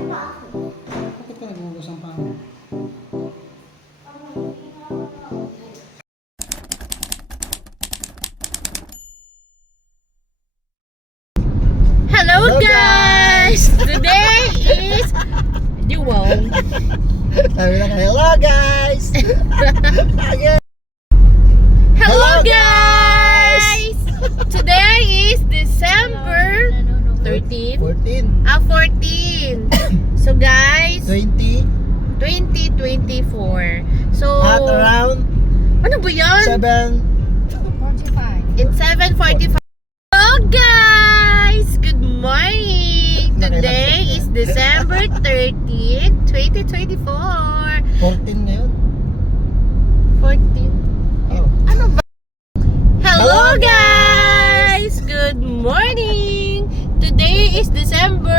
Bakit ka naghugas ng pangit? Hello guys! Today is Duo. Sabi lang, hello guys! Again. Hello guys! Today is December 13? 14, 14. So guys, 20, 2024. So, at around ano ba yan? 7. It's 7:45. Hello guys! Good morning! Today is December 13, 2024. 14 ngayon. 14. Oh. Ano ba? Hello Hello, guys! Good morning! Today is December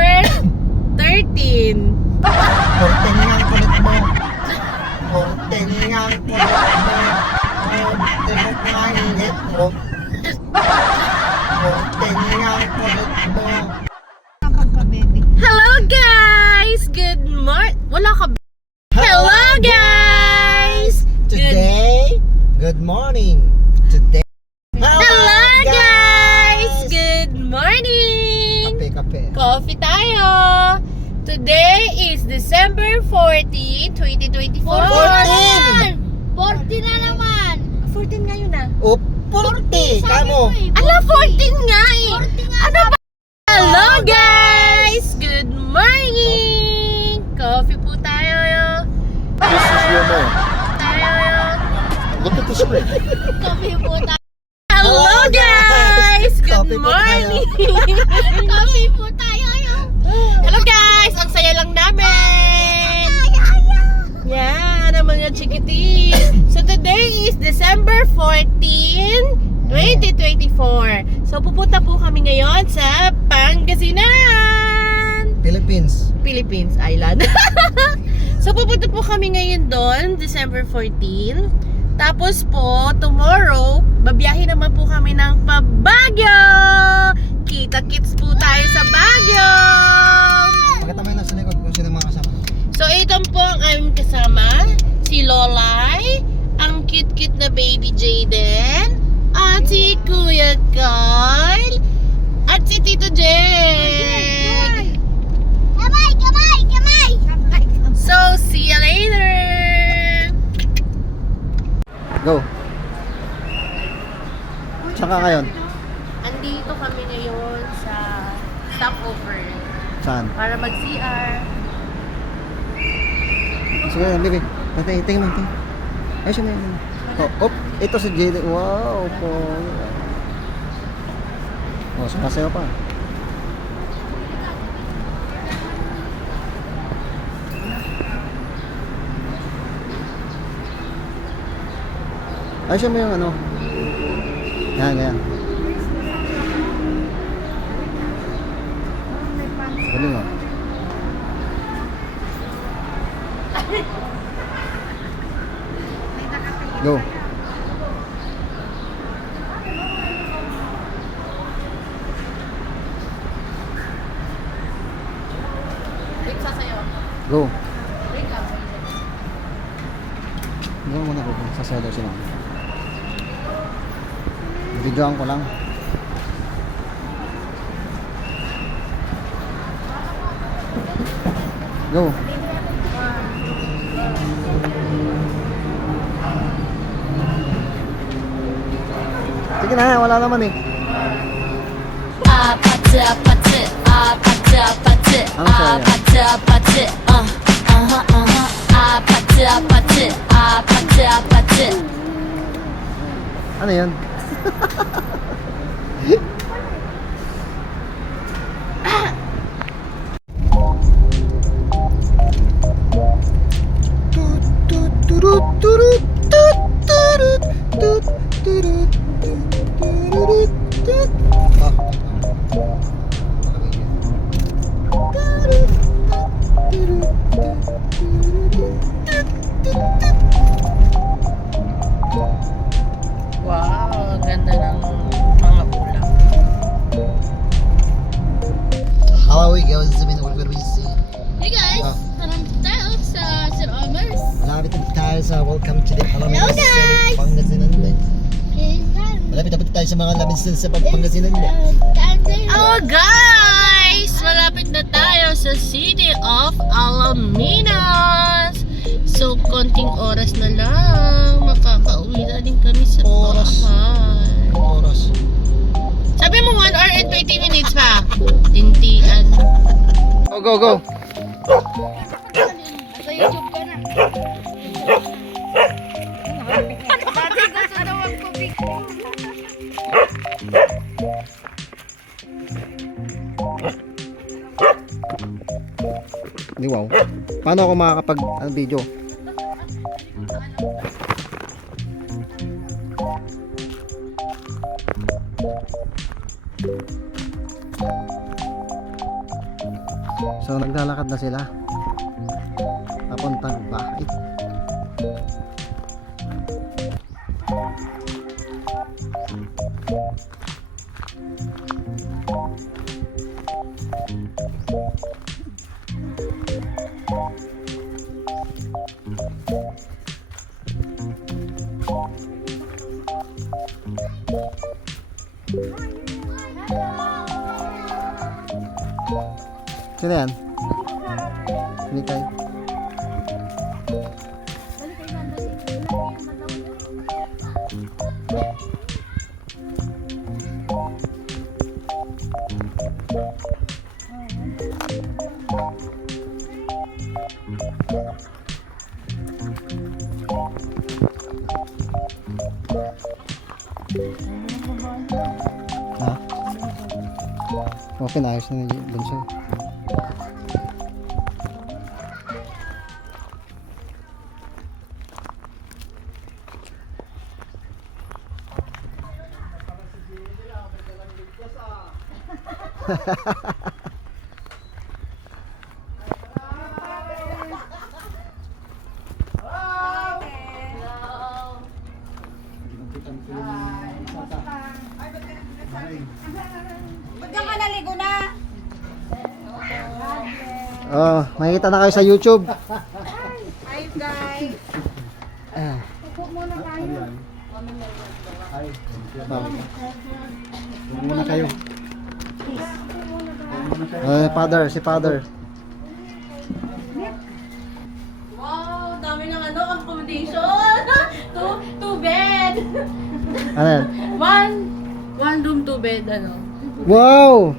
13. 14 nga ang kulit mo. 14 nga ang kulit mo. 14 nga ang init mo. 14 nga ang kulit mo. Hello guys! Good morning! Wala ka ba? Hello guys! Good morning. Today. Hello guys! Good morning! Kape. Coffee tayo! Today is December 14, 2024. 14! 40 na naman. 14 ngayon na. Oh, 40! Kamo. Ala, 14 nga eh! 40 nga Ano ba? Hello guys! Good morning! Coffee po tayo yo. This is your man. Tayo yo. Look at the screen. Coffee po tayo. Hello guys! Good Coffee po tayo. morning! Coffee po tayo. Hello guys! Ang saya lang namin! Yan, ang mga chikitis. So today is December 14, 2024. So pupunta po kami ngayon sa Pangasinan, Philippines Island. So pupunta po kami ngayon doon, December 14. Tapos po, tomorrow, babiyahe naman po kami ng Baguio. Kita-kits po tayo sa Baguio. Pakita mo yun nasa likod kung sino mga kasama. So ito po ang aming kasama, si Lolay, ang cute-cute na baby Jaden, at si Kuya Kyle, at si Tito Jeg. Kamay. So see you later! Go. Saan ka ngayon? Andito kami ngayon sa stopover Saan? para mag-CR. Sige, baby. Tingin mo. Ay, siya na. Oh, ito si Jaden. Wow, po. Oh, sumasayaw pa. Ay, siya mo yung ano. Yan. Galing oh. Go. Wait, sasayaw ako. Go. Wait lang. Go muna ko. Sasayaw daw sila. Videoan ko lang. Go. Sige na, wala naman eh. Ano sa'yo? Ano yun? Wow, ang ganda ng mga ulam. How are we going? What will we see? Hey guys, welcome to the Alamin Hello, guys! Pangasinan guys. Is that... Malapit na tayo sa mga Alamin sa Pangasinan guys. Oh guys! Malapit na tayo sa City of Alaminos. So, konting oras na lang. Makakauwi na din kami sa Oras. bahay. Oras. Sabi mo 1 hour and 20 minutes pa. Tintian. Go, go. Sa YouTube ka na. Dati gusto daw magpapik. Hindi, wow. Paano ako makakapag video? So naglalakad na sila papuntang bahay. Sino yan? Mikay. Ha? Okay, naayos na yung bunso. Oh, makikita na kayo sa YouTube. Hi guys. Ah. Upo muna tayo. Muna kayo. Father, si Father. Wow, dami ng accommodation. Two bed. Ano yan? One room, 2 bed, Wow!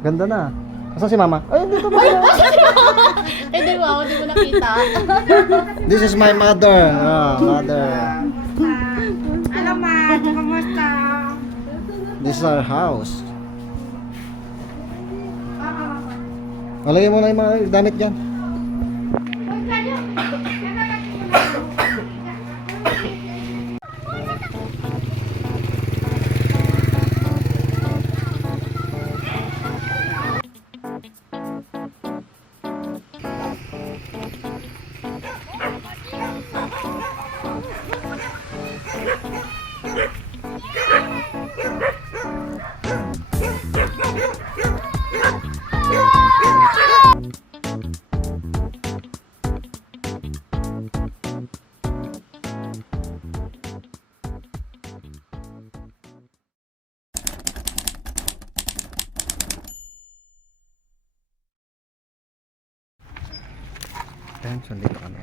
Ganda na. Asan si Mama? Ay, dito ba? Eh, di ba? Hindi mo nakita. This is my mother. Mother. Hello, Ma. Kamusta? This is our house. Lagay mo na yung mga damit dyan. Ayan, saan dito ka na?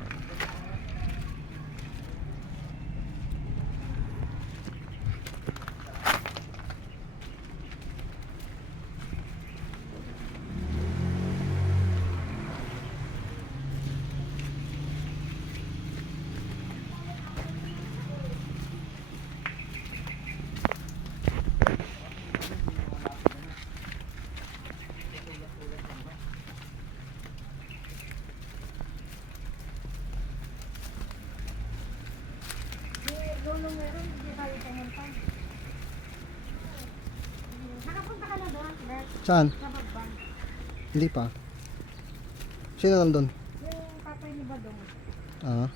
Saan? Hindi pa. Sino nandun? Yung tatay ni Badong. Ah.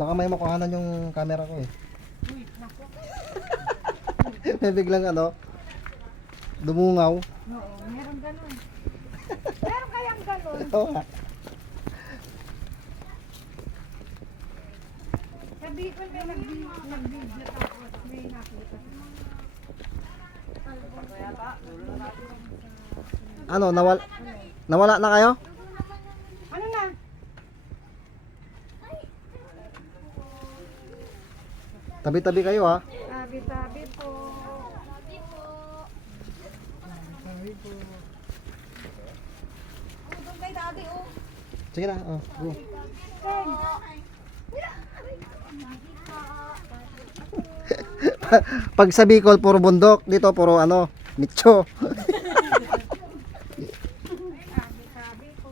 Baka may makuhanan yung camera ko eh. May biglang ano, dumungaw. Oo, meron ganun. Meron kayang ganun. Oo nga. Sabi ko may nag-video tapos may nakita. Ano, nawala na kayo? Ano na? Tabi-tabi kayo ha. Tabi-tabi po. Doon kay daddy, oh. Sige na, oh, go. Pag sa Bicol, puro bundok. Dito, puro ano, nicho. Tabi-tabi po.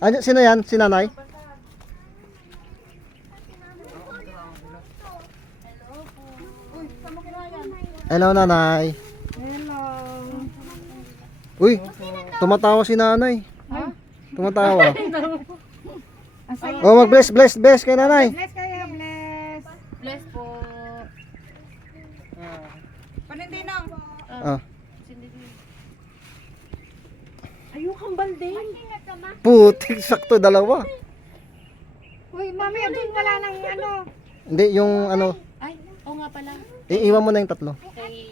Ano, sino yan? Si nanay? Hello, nanay. Hello. Uy, tumatawa si nanay. Ha? Tumatawa. Asaya. Oh, bless kay nanay. Bless kayo, bless. Bless po. Panintinong. Ah, Ayokang balde. putik, sakto dalawa. Uy, mami, doon wala nang ano. Hindi, yung ano, Ay, oo nga pala. iiwan mo na yung tatlo. Kay...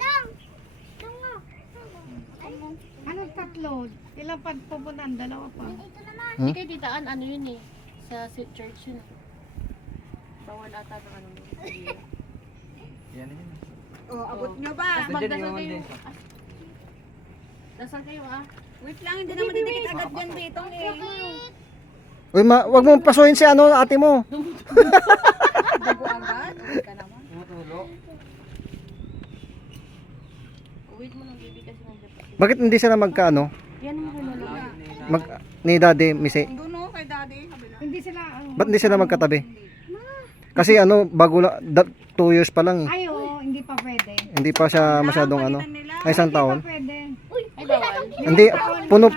Anong tatlo? Ilang pa pupuntahan? Dalawa pa. Hindi kayo ditaan, ano yun eh. Sa church yun. Bawal ata ng ano. Oh, abot nyo ba? Magdasal kayo. Dasal kayo ah. Wait lang, hindi naman didikit agad yan dito eh. Uy, wag mo pasuhin si ano, ate mo. Dugo agad? Wait ka naman. Wait mo lang baby kasi nandiyan pa. Bakit hindi sila magkaano? Yan ang ano. Ni Daddy, Mise. Doon no, kay daddy. Hindi sila ang... Ba't hindi sila magkatabi? Kasi ano, bago 2 years pa lang eh. Ay, oo, hindi pa pwede. Hindi pa siya masyadong ano. Ay, isang taon. Pwede. Ay, bawal. Hindi,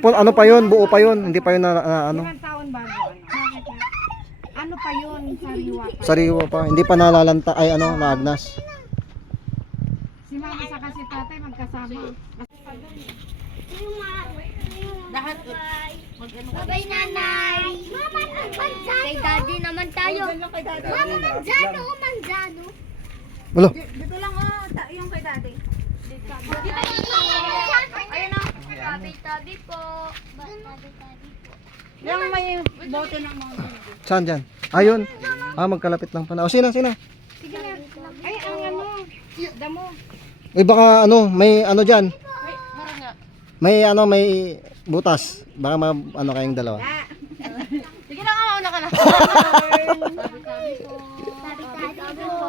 ano pa yun, buo pa yun. Hindi pa yun na ano, 5 taon bago. Bakit na? Ano pa yun? Sariwa pa. sariwa pa. Hindi pa nalalanta, ay ano, naagnas. Si mama sa kasi tatay magkasama. Lahat mag-ano ka. Bye, nanay. Mama, manjano. Kay daddy naman tayo. Mama, manjano, manjano. Wala. Dito lang oh, yung kay daddy. Ayun na. Tabi-tabi po. Tabi-tabi po. Yung may bote ng mga. Saan dyan? Ayun. Magkalapit lang pala. O, sina. Sige na. Ay, ang ano. Damo. Eh, baka ano, may ano dyan. Ay, mara nga. May ano, may butas. Baka ano kayong dalawa. Sige na, mauna ka na. Tabi-tabi po.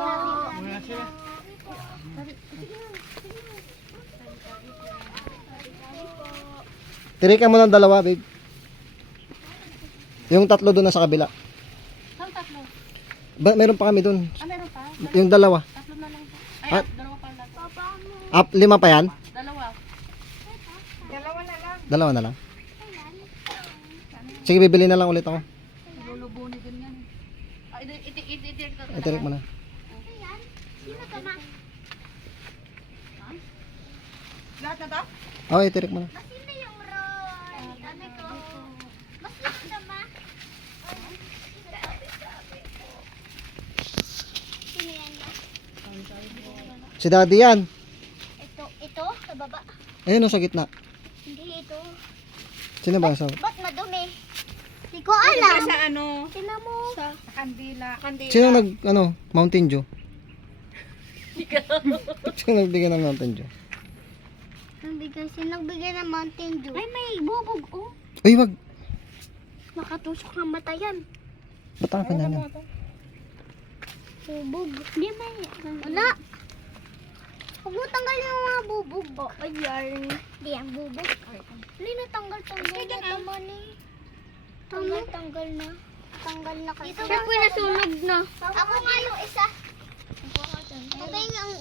Tirikan mo ng dalawa, babe. Yung tatlo doon na sa kabila. Saan tatlo? Meron pa kami doon. Ah, meron pa? Yung dalawa. Tatlo na lang po. Ay, Ah. dalawa pa lang. Up, 5 pa yan? Dalawa. Dalawa na lang. Dalawa na lang. Sige, bibili na lang ulit ako. Lulubuni din yan. Ah, iti-iti ka. Itirik mo na. Sino ka ma? Lahat na to? Oo, itirik mo na. Sino yung Roy? Ano to? Mas lang siya ma. Sino yan ma? Si Daddy yan. Ito, sa baba. Ayun, sa gitna. Hindi ito. Sino ba? Sa... Ba't madumi? Hindi ko alam. Sa ano? Tingnan mo. Sa kandila. Kandila. Sino Mountain Dew? Sino nagbigay ng Mountain Dew? Nagbigay ng Mountain Dew. Ay, may bubog oh. Uy, wag. Nakatusok ang mata yan. Bata ka na. Bubog. Hindi may. Wala. Huwag mo tanggalin yung mga bubog. O, ayan. Hindi ang bubog. Hindi na tanggal-tanggal na naman eh. Tanggal na. Tanggal na kasi. Siya po nasunog na. Ako nga yung isa. Ito yung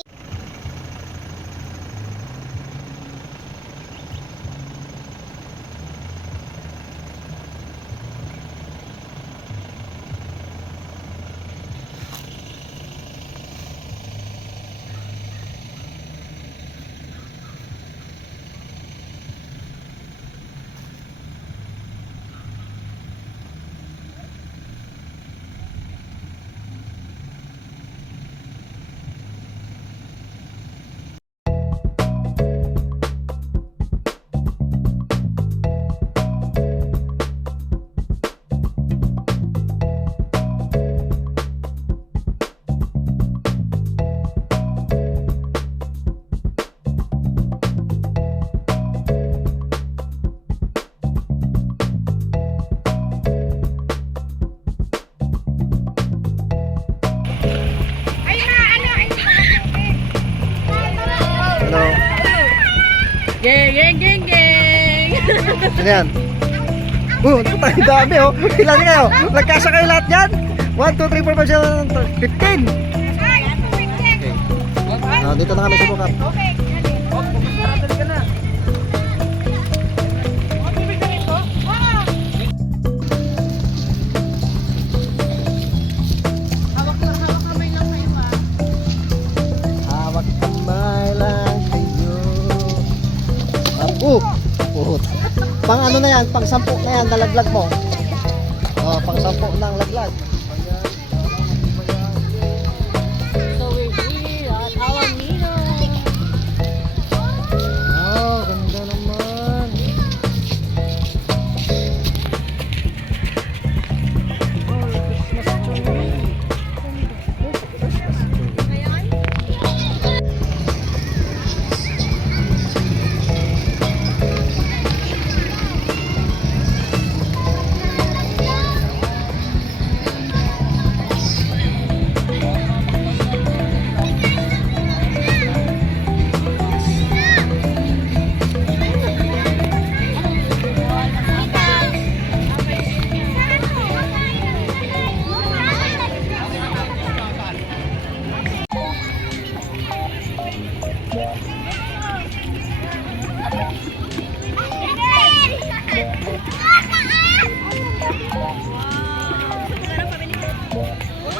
Geng, geng, geng! Sino yan? Tayo dami oh. Ilan kayo? Nagkasa kayo lahat yan? 1, 2, 3, 4, 5, 6, 7, 15. Okay. Dito na kami sa bukap. Hawak kamay lang kayo. Puhot. Pang ano na yan, pang 10 na yan, nalaglag mo. Pang 10 ng laglag. So we're here at Alamino. Ganda naman. Christmas tree.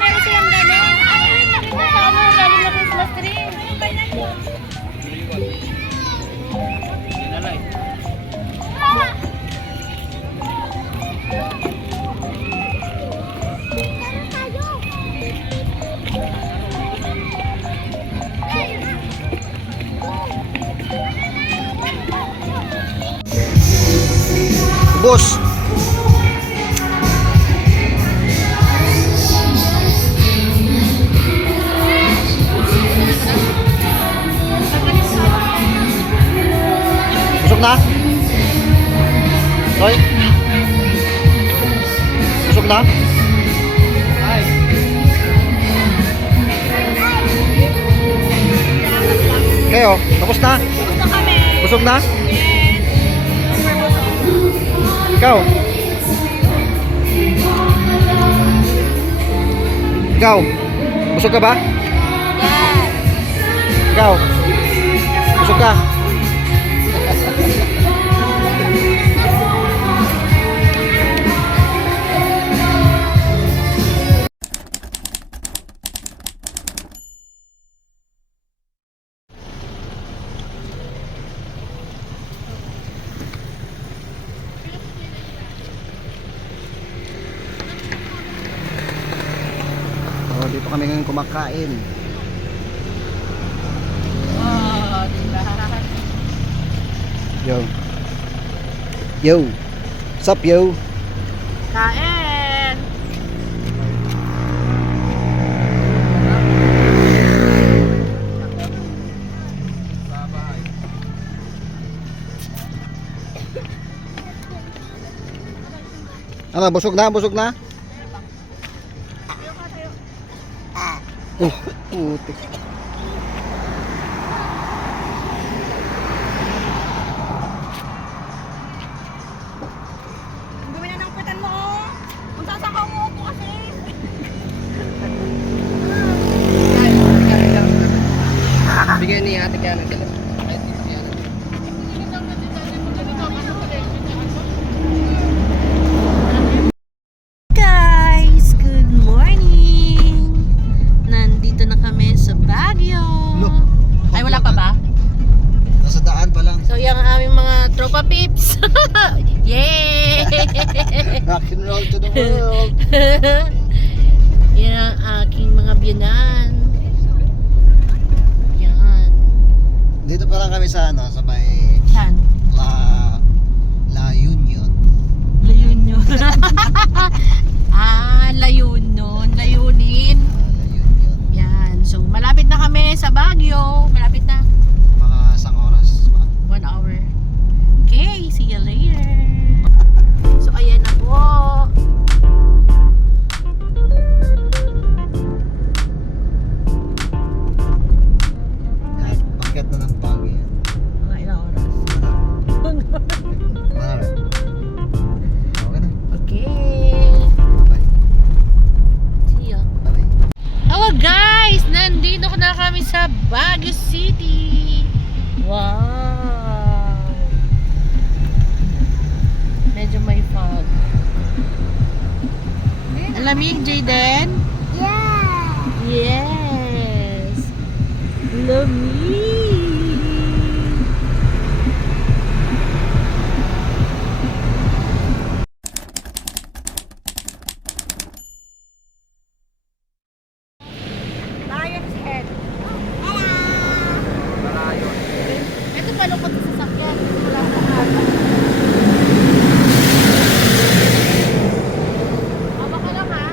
Meron silang gano'n. Saan mo galing na Christmas tree? Bus. Busog na? Hoy. Busog na? Kayo, tapos na? Gusto kami. Busog na? Yes. Super busog. Ikaw? Ikaw? Busog ka ba? Yes. Ikaw? Busog ka? Dito kami ngayon kumakain. Oh, diba? Yo. Yo. What's up, yo? Kain! Ano, busog na? Busog na? Putik. Ang dumi na ng putan mo, oh. Kung saan ka umuupo kasi. Bigyan ni ate kaya ng dala. Guys, good morning! Nandito na kami sa Baguio. Look. Ay, wala pa ba? Nasa daan pa lang. So, yung aming mga tropa peeps. Yay! Rock and roll to the world. Yan ang aking mga biyanan. Yan. Dito pa lang kami sa ano, sa may Saan? La Union. Layunin. Layunin. Layunin. La Union. Yan. So, malapit na kami sa Baguio. Malapit na. Mga isang oras pa. 1 hour. Okay, see you later. So, ayan na po. Yan, pagkat na ng Baguio yan. Mga ilang oras. Malamig, Jayden? Yeah! Yes! Lamig! Lion's Head. Ito malungkot sa sasakyan. Wala na ata. Awa ka lang ha.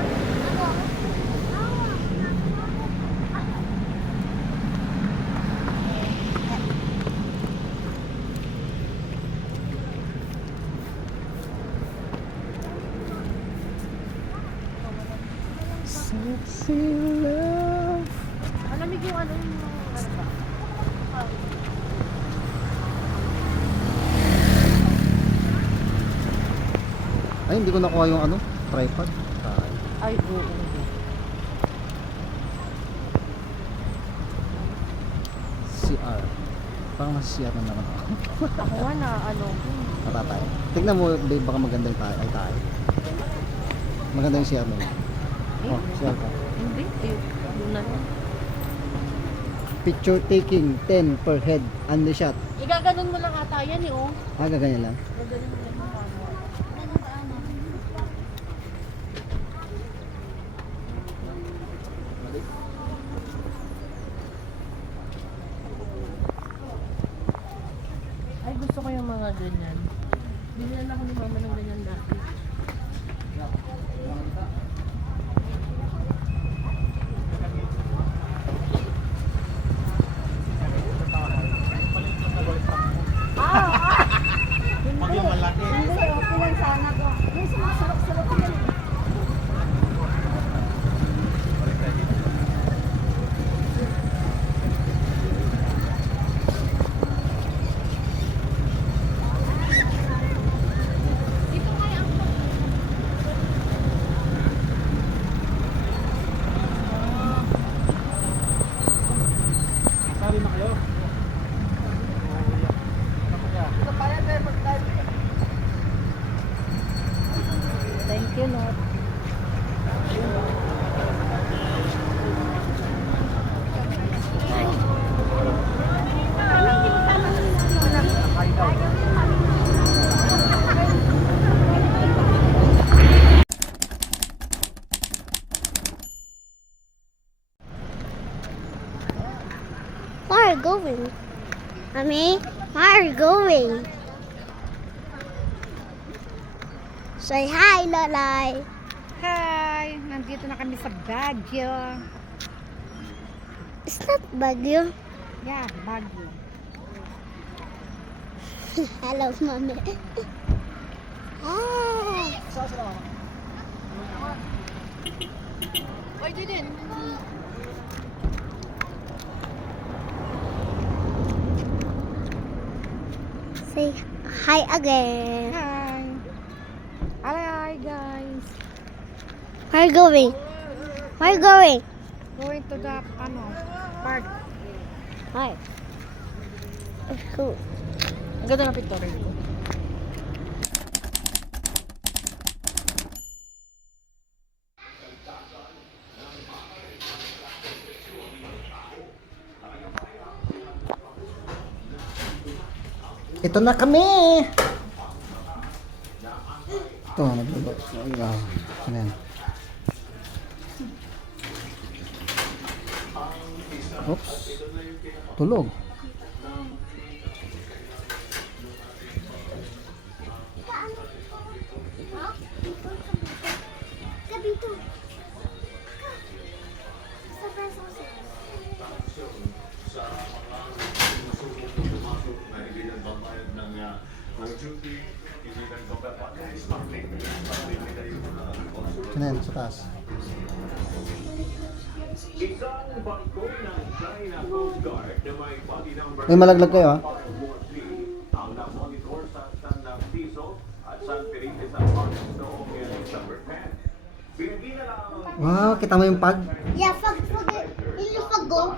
Sexy love. Malamig yung ano ba? Ay, hindi ko nakuha yung ano, tripod. Ay, oo. CR. Parang nasa CR na naman ako. Ako nga na ano. Matatay. Tignan mo, babe, baka maganda yung tayo. Ay, tayo. Maganda yung CR mo. Oh, CR ka. Hindi. Yun na lang. Picture taking, 10 per head. Only shot. Igaganon mo lang ata yan eh, oh. Ah, gaganyan lang. Gaganon mo lang yung camera. Ay, gusto ko yung mga ganyan. Binili ako ni mama ng ganyan dati. Thank you, Lord. Where are you going? Mommy, where are you going? Say hi, Lalay. Hi! Nandito na kami sa Baguio. It's not Baguio. Yeah, Baguio. Hello, Mommy. Ah. Oy, Jayden. Say hi again. Hi! Hi, guys! Where are you going? Where are you going? Going to the, park. Hi. Cool. Ang ganda ng pictorial ko. Ito na kami! Ito, nagluto. Ano yan? Oops. Tulog. Kabito. Ano yan? Sa taas. May malaglag kayo ha? Wow, kita mo yung pag? Yeah, fag. Yung fag go.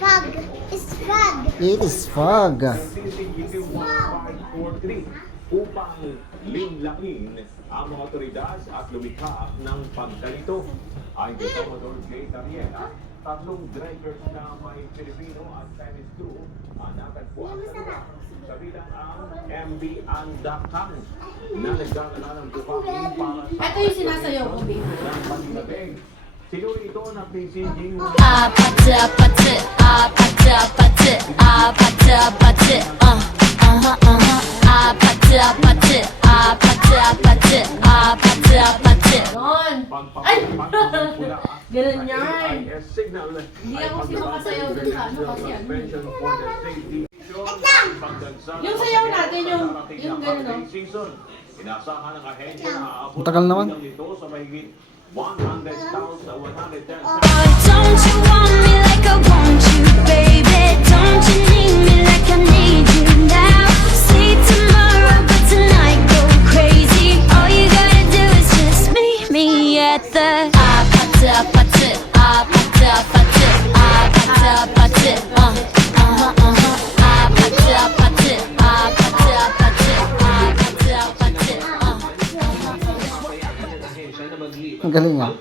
Fag. It's fag. It is fog. Fag. linlakin ang mga otoridad at lumikha ng pagkalito. Ayon kay Commodore J. Tariela, 3 drivers na may Pilipino at Chinese crew ang natagpuan sa lugar. Kabilang ang MB Andakang na nagdadala ng buhangin para sa Ito yung sinasayaw ko, baby. ng Pangilabeng. Sinuri ito ng PCG 아파트 아파트 아파트 아파트 아파트 아파트 아파트 아파트 아파트 아파트 아파트 아파트 Yun. Ganun yan. Hindi ako sinakasayaw dun sa ano kasi ano. Yung sayaw natin, yung ganun, no? Inasahan ng ahensya na aabot Ang tagal naman. ng nito sa mahigit 110,000. Don't you want me like I want you, baby? Don't you need me like I need you now? See tomorrow, but tonight go crazy. All you gotta do is just meet me at the 아파트 아파트 아파트 아파트 아파트 아파트 아파트 아파트 아파트 아파트 아파트 아파트 Ang galing ah.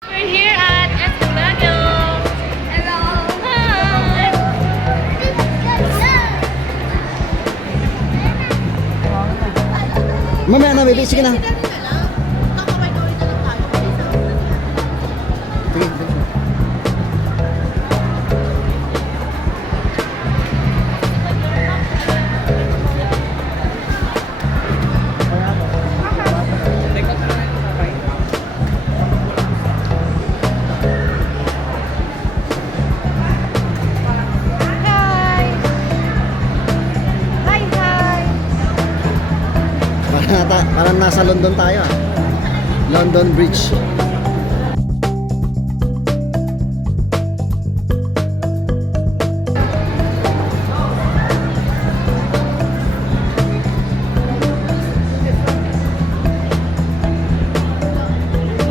We're here at Escalado. Hello. Hi. Mamaya na, baby. Sige na. Sige, sige. Parang nasa London tayo ah. London Bridge.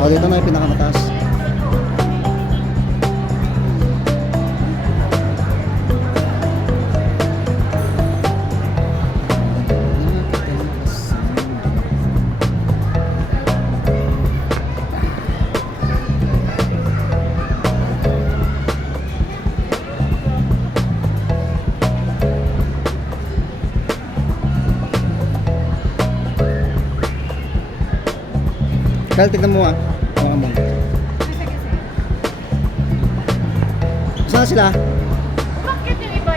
Oh, dito na yung pinakamataas. Kyle, tignan mo ah. Mga mo. Saan sila? Bakit yung iba?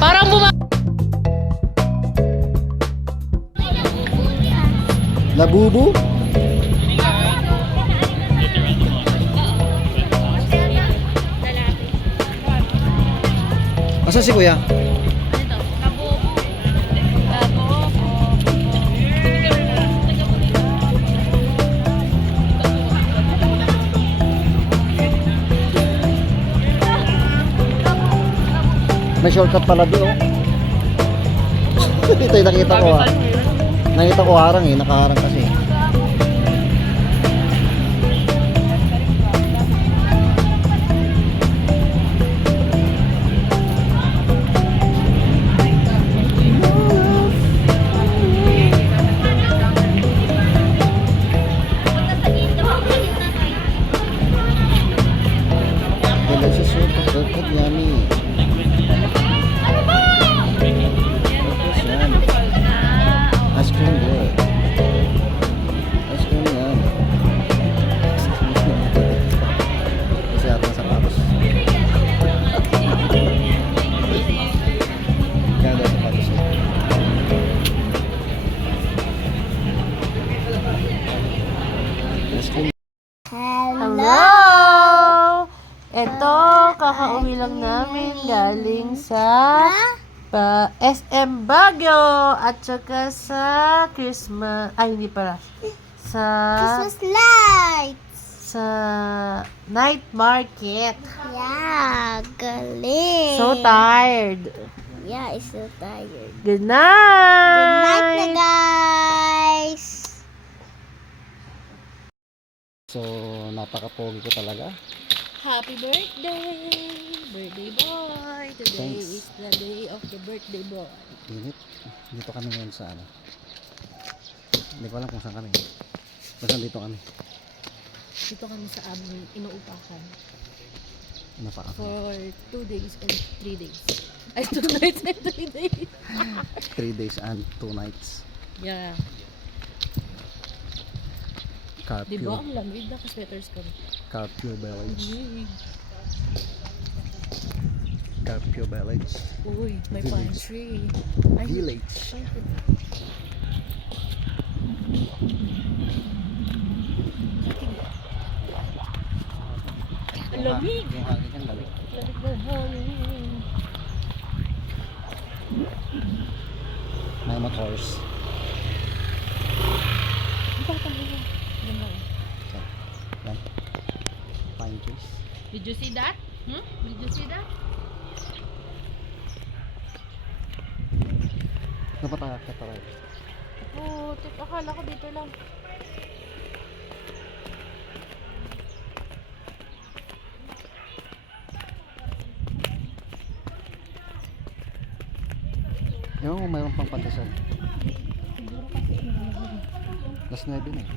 Parang Labubu? Asa si kuya? May shortcut pala doon. Ito yung nakita ko ah. Nakita ko harang eh, nakaharang kasi. Delicious soup, perfect, yummy. Tapos yan. Ice cream good. Hello! Ito, kakauwi lang namin galing sa SM Baguio at saka sa Christmas, ay hindi pala, sa Christmas lights. sa night market. Yeah, galing. So tired. Yeah, I'm so tired. Good night! Good night na, guys. So, napaka-pogi ko talaga. Happy birthday! Birthday boy! Today Thanks. is the day of the birthday boy. Init. Dito kami ngayon sa ano. Hindi ko alam kung saan kami. Basta dito kami. Dito kami sa aming inuupakan Napaka. for 2 days and 3 days. Ay, 2 nights and 3 days. 3 days and 2 nights. Yeah. Curfew. Diba? Ang lamig. Naka-sweaters kami. Curfew village. Uy, Curfew village. uy, may Village. pantry. Ay, Village. ang lamig. Yung hangin ang lamig. Lamig na hangin. May motors. Ang batang ina. Ganun. Yan. Pine trees. Did you see that? Did you see that? Napataka ka tayo. Oh, akala ko dito lang. Yung mayroon pang pandesal. Last 9 na eh.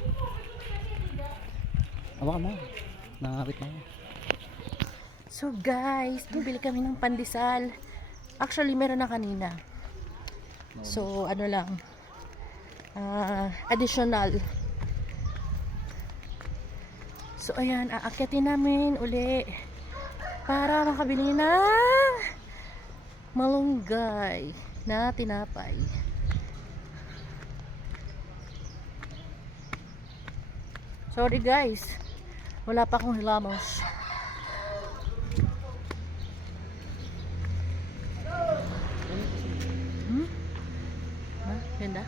Awa ka mo. Nangangapit na ako. So guys, bibili kami ng pandesal. Actually, meron na kanina. So, ano lang. Additional. So, ayan, aakyatin namin uli para makabili ng malunggay na tinapay. Sorry guys, wala pa akong hilamos. Ganda.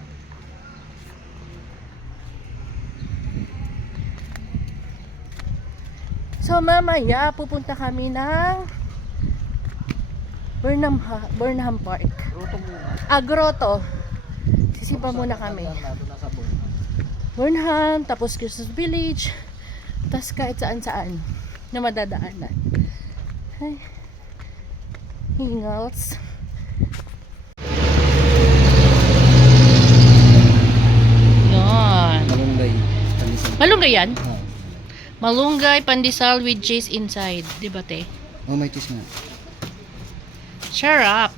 So mamaya pupunta kami ng Burnham Park. Grotto. Sisimpa muna kami. Burnham, tapos Christmas Village, tapos kahit saan-saan na madadaanan. Ay, hingals. Yan. Malunggay. Pandesal. Malunggay yan? Oh. Malunggay, pandesal with cheese inside. Di ba, te? Oh, may cheese nga. Sarap.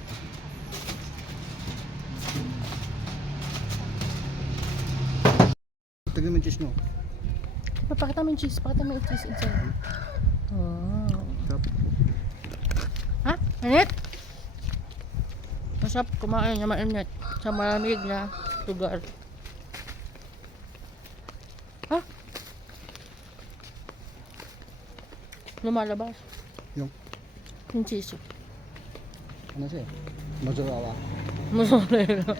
Tignan mo yung cheese nyo. Pakita mo yung cheese. Pakita mo yung cheese inside. Oh. Sarap. Ha? Init? Masarap kumain na mainit sa malamig na lugar. Ha? Lumalabas. Yung cheese. Ano siya? Mozzarella. Mozzarella.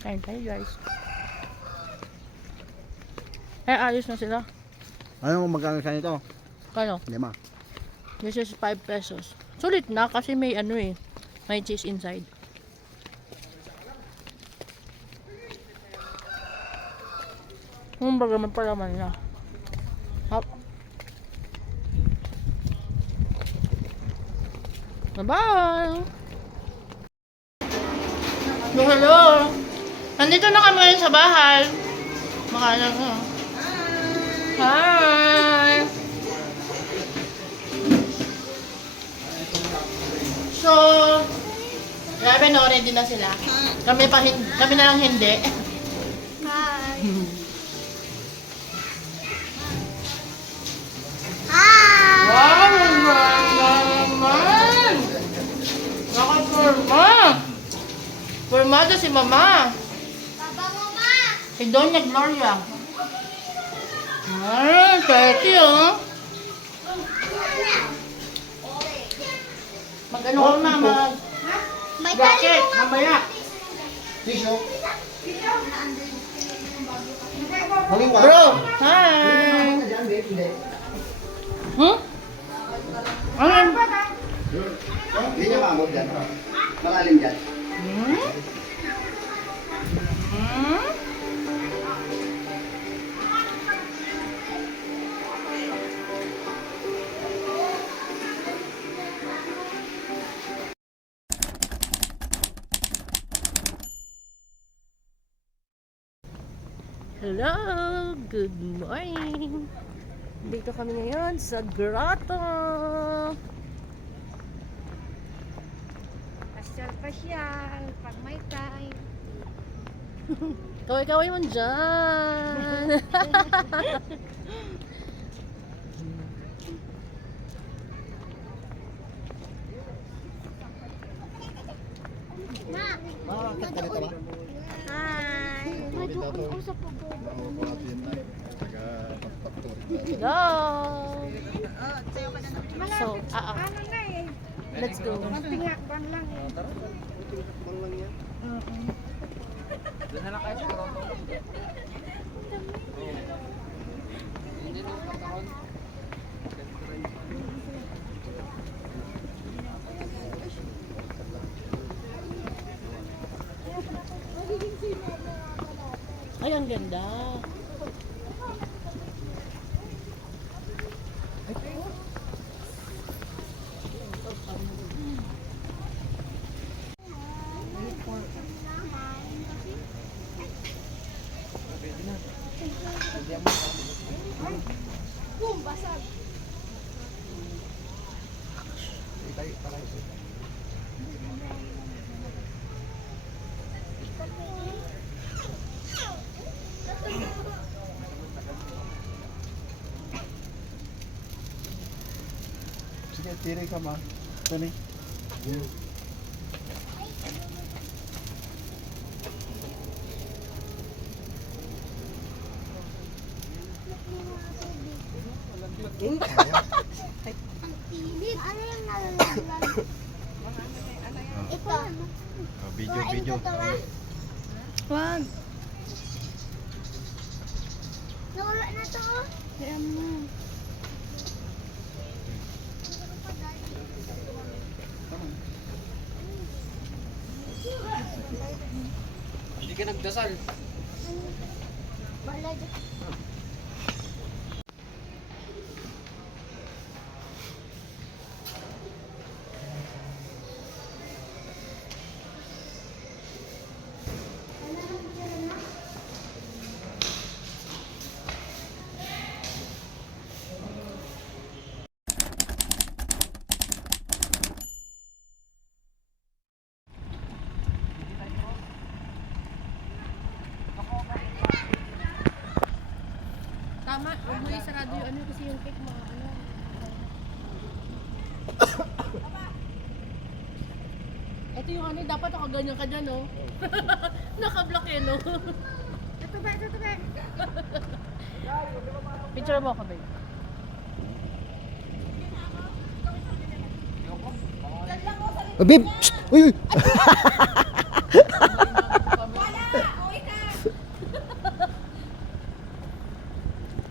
Kain tayo guys. Ay, ayos na sila. Ano mo magkano sa nito? Kano? 5. This is 5 pesos. Sulit na kasi may ano eh. May cheese inside. Baga man pala man na. Hop. Bye-bye! So, hello! Nandito na kami ngayon sa bahay. Makalang na. Hi! So, grabe no, ready na sila. Kami na lang hindi. Hi. Wow, ang ganda naman! Naka-forma! Formado si Mama. Papa, Mama. Si Doña Gloria. Turkey oh. Mag-ano ka na, May mag-jacket, mamaya. Tissue. Maliwa. Bro, hi! Hmm? Ano? Hindi niya maamod dyan. Malalim dyan. Hmm? Hmm? Hello! Good morning! Dito kami ngayon sa grotto! Pasyal, pag may time. Kaway-kaway mo dyan! Makakakit ka dito ba? Hi! Madukong ko sa pabobo. Hello! So, Ano na eh? let's go. Tingakban lang eh. Ay, ang ganda. Sige, tiri ka ma. Tani. Pilip. Ano yung nalalaglag? Ito. Video, Kuhain video. ko to, ah. Wag. Nawala na to. Kaya mo. Hindi ka nagdasal. Wala dyan. Tama, huwag mo isarado yung ano kasi yung cake mo, ano. Ito yung ano, dapat nakaganyan ka dyan, no? Nakablock eh, no? Ito ba? Picture mo ako, babe. Oh, babe! Shh! Uy! Uy!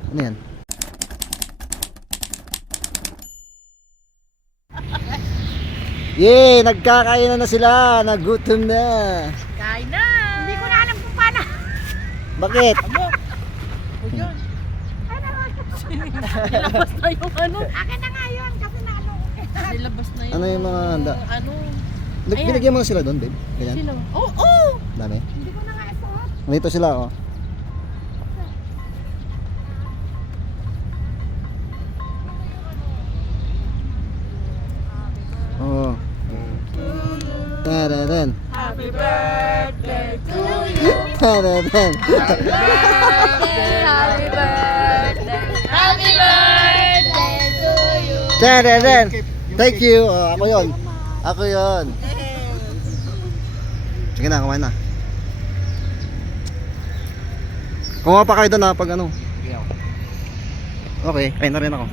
Ano yan? Yay! Nagkakain na sila! Nagutom na! Kain na! Hindi ko na alam kung paano. Bakit? Huwag yun. Nilabas na yung ano. Akin na nga yun kasi naano. Nilabas na yung Ano yung mga handa? Ano? Binigyan mo na sila doon, babe? Ganyan? Sino? Oh, oh! Dami? Hindi ko na nga isuot. Nandito sila, oh. Oo. Tararan. Happy birthday to you. Tararan. Happy birthday. Happy birthday to you. Tararan. Thank you. Oh, ako yon. Ako yon. Sige na, kumain na. Kumuha pa kayo doon ha, pag ano. Okay, kain na rin ako.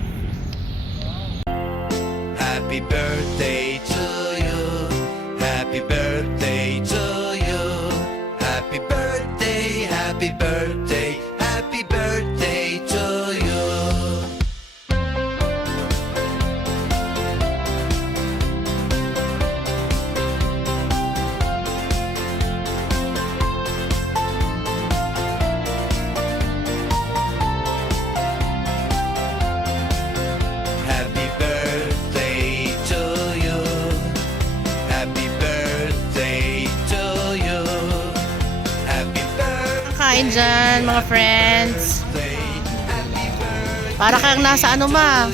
Happy birthday to you. Happy birthday to you. Happy birthday, happy birthday, happy birthday to you. Happy birthday to you. Happy birthday to you. Happy Kain dyan, mga friends. birthday. Happy birthday. Para kang nasa ano ma.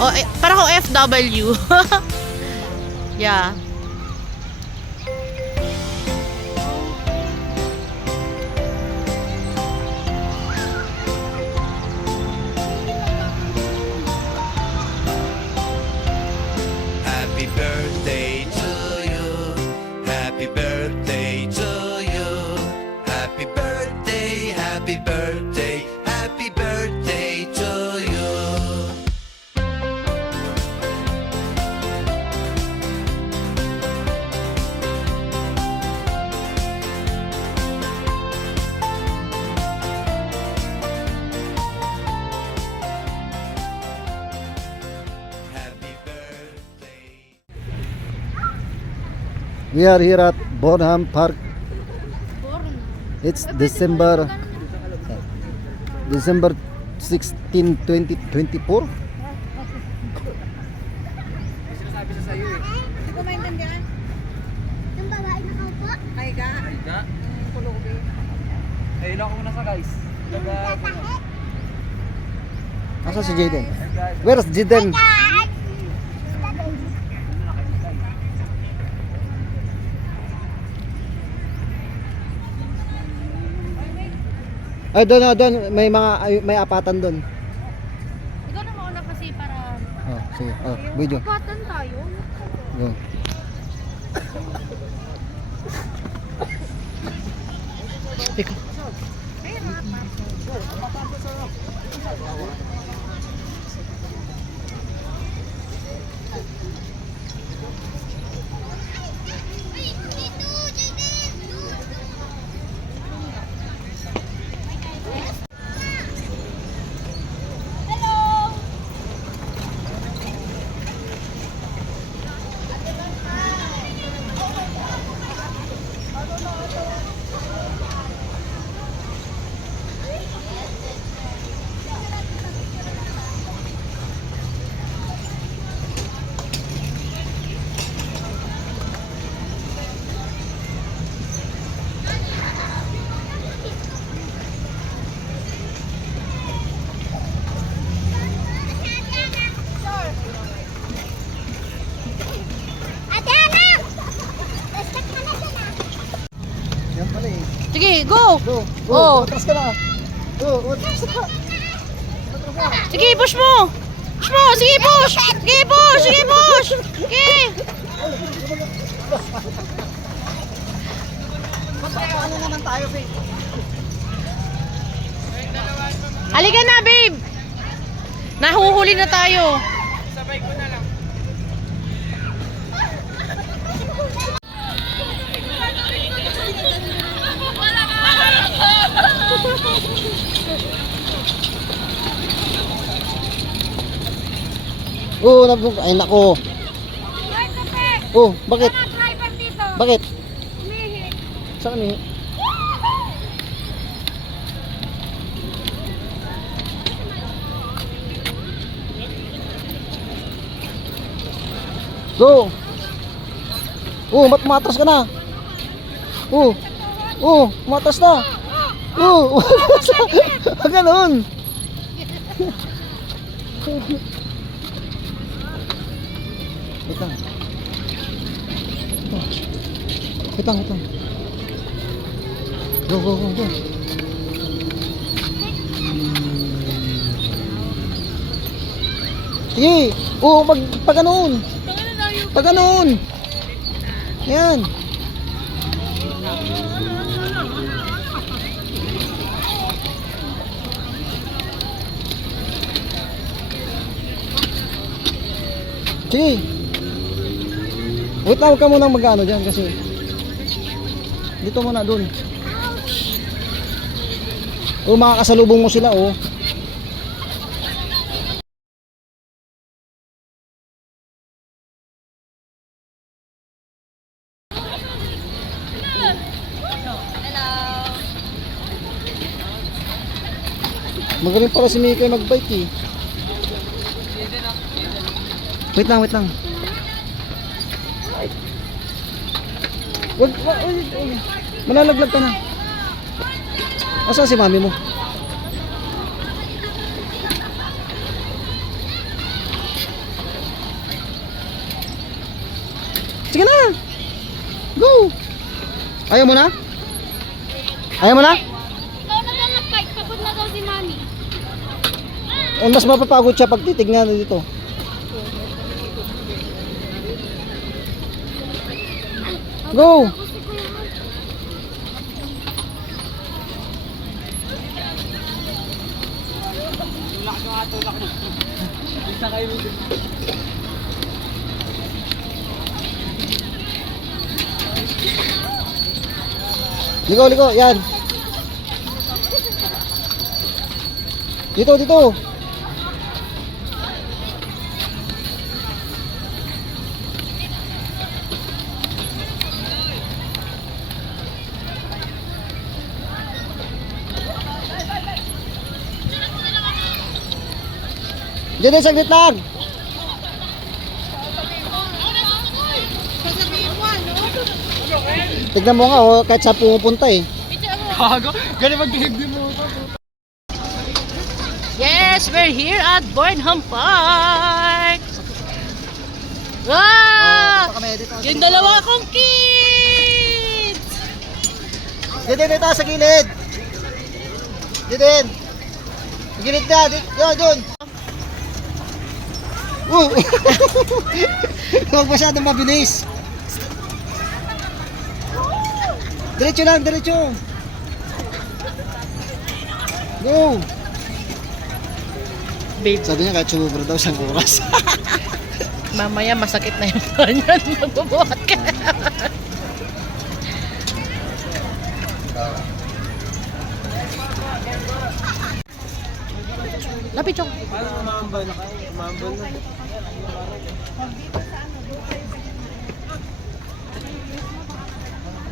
O, para kang FW. Yeah. Happy birthday to you. Happy birthday to you. Happy birthday, happy birthday, happy birthday to you. Happy birthday. We are here at Bonham Park. It's December 16, 2024. Yung babae nakaupo. Ayun ako muna sa guys. Asa si Jaden? Where's Jaden? Ay, doon. May apatan doon. Ikaw na mauna kasi para... Oh, sige. Oh, video. Patan tayo. Go. Ate Ana! Respect ka na dyan ah. Yan pala eh. Sige, go! Go. Oh. Atras ka na. Go. Atras ka. Sige, push mo! Push mo! Sige, push! Sige, push! Sige, push! Sige! Ano naman tayo, babe? Halika na, babe! Nahuhuli na tayo. Oo, ay nako. Oh, bakit? Driver dito. Bakit? Umihi. Saan ni? Go. Oh, ba't umatras ka na? Oh. Oh, umatras na. Oh, umatras na. Ganun. Wait lang. Oh. Wait lang. Go. Sige. Oo, pag ganoon. Pag ganoon. Yan. Sige. Wait na, huwag ka munang mag-ano dyan kasi dito muna dun. O makakasalubong mo sila oh. Magaling pala si Mika mag-bike eh. Wait lang, wait lang. Wag, malalaglag ka na. Asan si mami mo? Sige na. Go. Ayaw mo na? Ayaw mo na? Ikaw na lang nag-bike. Pagod na daw si Mami. Mas mapapagod siya pag titignan dito. Go! Liko, liko, yan. Dito, dito. Diyan, saglit lang. Tignan mo nga oh, kahit saan pumupunta eh. Gago, ganun mag-hindi mo. Yes, we're here at Bornham Park. Wow! Yung dalawa kong kids! Diyan, dito sa gilid. Diyan. Sa gilid na, doon. Huwag masyadong mabilis. Diretso lang, diretso. Go. Babe, Sabi niya kahit sumubra daw isang oras. mamaya masakit na yung panyan. Magbubuhat ka. Lapit yung.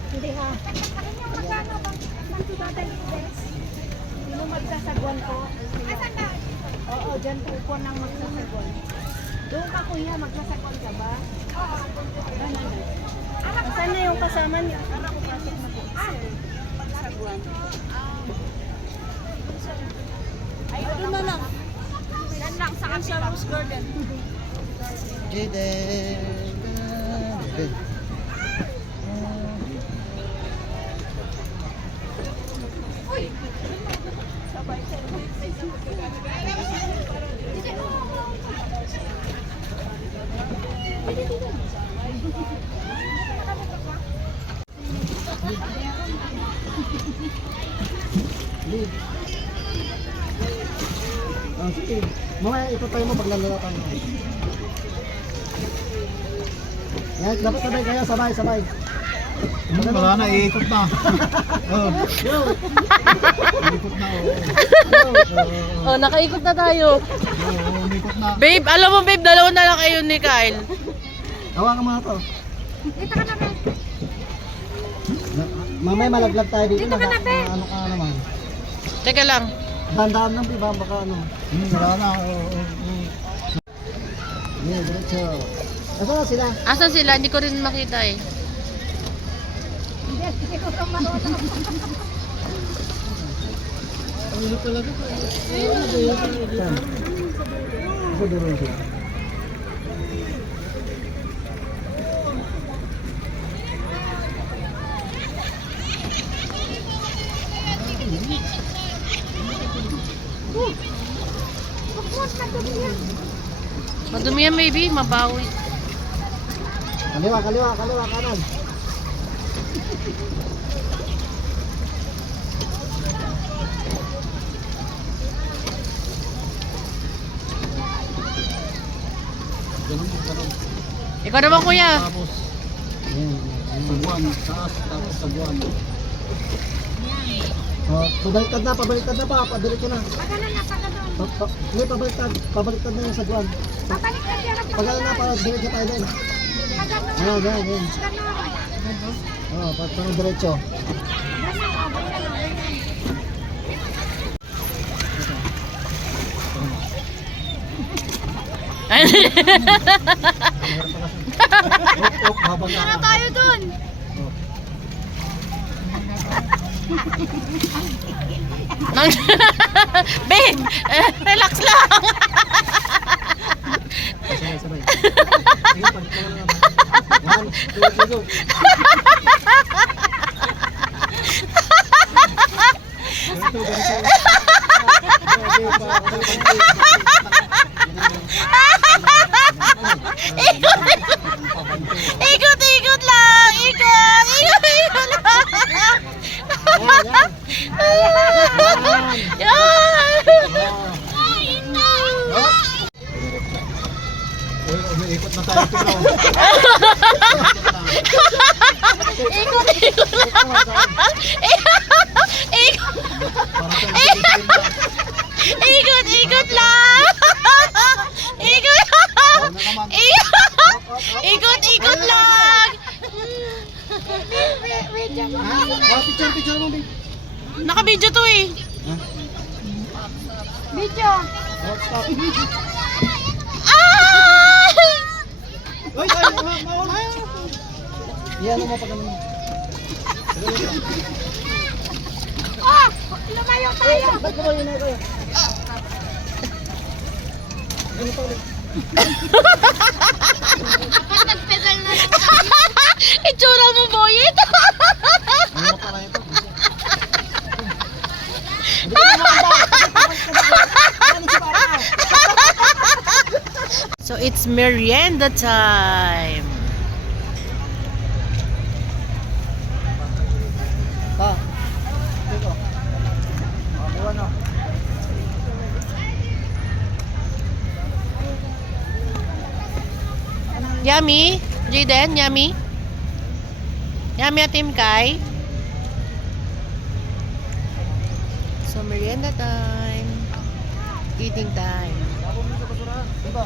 Hindi ha. Magkano bang dito tatay Des? Sino magsasagwan ko? Asan ba? Oo, dyan po upo ng magsasagwan. Doon ka kuya, magsasagwan ka ba? Oo. Asan na yung kasama niya? Para ko pasok na po. Magsagwan. Ay, doon na lang. Yan lang, sa Rose Garden. Jaden. Sige. Mga ipatay mo pag nalalatan mo. Yan, dapat sabay kayo, sabay. Wala na, iikot na. Oh. Iikot na, Oh, nakaikot na tayo. Iikot na. Babe, alam mo babe, dalawa na lang kayo ni Kyle. Hawakan mo na to. Dito ka na, be. Mamaya malaglag tayo dito. Dito ka na, be. Ano ka naman. Teka lang. Dahan-dahan lang, diba? Baka ano. Wala na. Yeah, diretso. Asa na sila? Asan sila? Hindi ko rin makita eh. Saan? Asa doon sila? Madumi yan baby, mabawi. Kaliwa, kanan. Ganun. Ikaw naman, kuya. Tapos, sabuan, taas, tapos sabuan. Pabaliktad na pa, padali ko na. Hindi, pabaliktad na yung sabuan. Pagano na, pabalik na tayo din. Ganyan. Parang diretso. Habang na Tayo dun. Ben, relax lang. sabay. Sige, pagkat na naman. 1, 2, 3, go. Ikot lang. Ikot lang. Umiikot na tayo pero. Ikot lang. Ikot lang. Picture mo, babe. Naka-video to eh. Video. Stop. Ah! Uy, yan mo pag ano. Lumayo tayo. Ba't mo yun na kayo? Ano pa ulit? Nagpedal na lang. Itsura mo, boyet. Ano pala ito? So it's merienda time. Dito. Buwan na. Yummy? Jaden, yummy? Yummy at Team Kai? So merienda time. Eating time. Diba?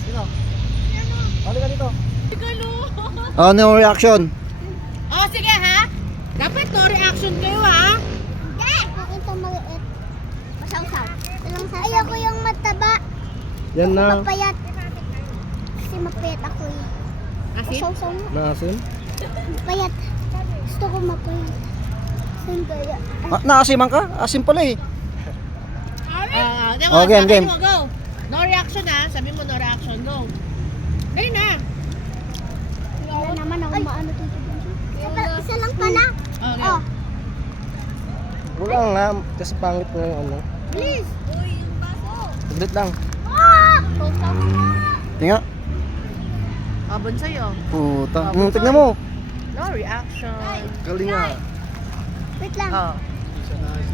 Sino? Halika dito. Ano reaction? Oh, sige ha? Dapat no reaction kayo ha? Hindi. Ito maliit. Masaw-saw. Ayoko yung mataba. Yan na. Mapayat. Kasi mapayat ako eh. Asin? Masaw-saw mo. Naasin? Mapayat. Gusto ko mapayat. Saan kaya? Naasiman ka? Asim pala eh. Diba, Oh, game, sabi game. mo, go. No reaction ha? Sabi mo no reaction, go. Ngayon na. Wala naman ako maano dito. Isa lang pala. Okay. Oh. Wala nga. Kasi pangit na yung ano. Please. Uy, yung baso. Saglit lang. Ah! Tinga. Abon sa'yo. Puta. Tignan mo. No reaction. Galing nga. Wait lang. Oh.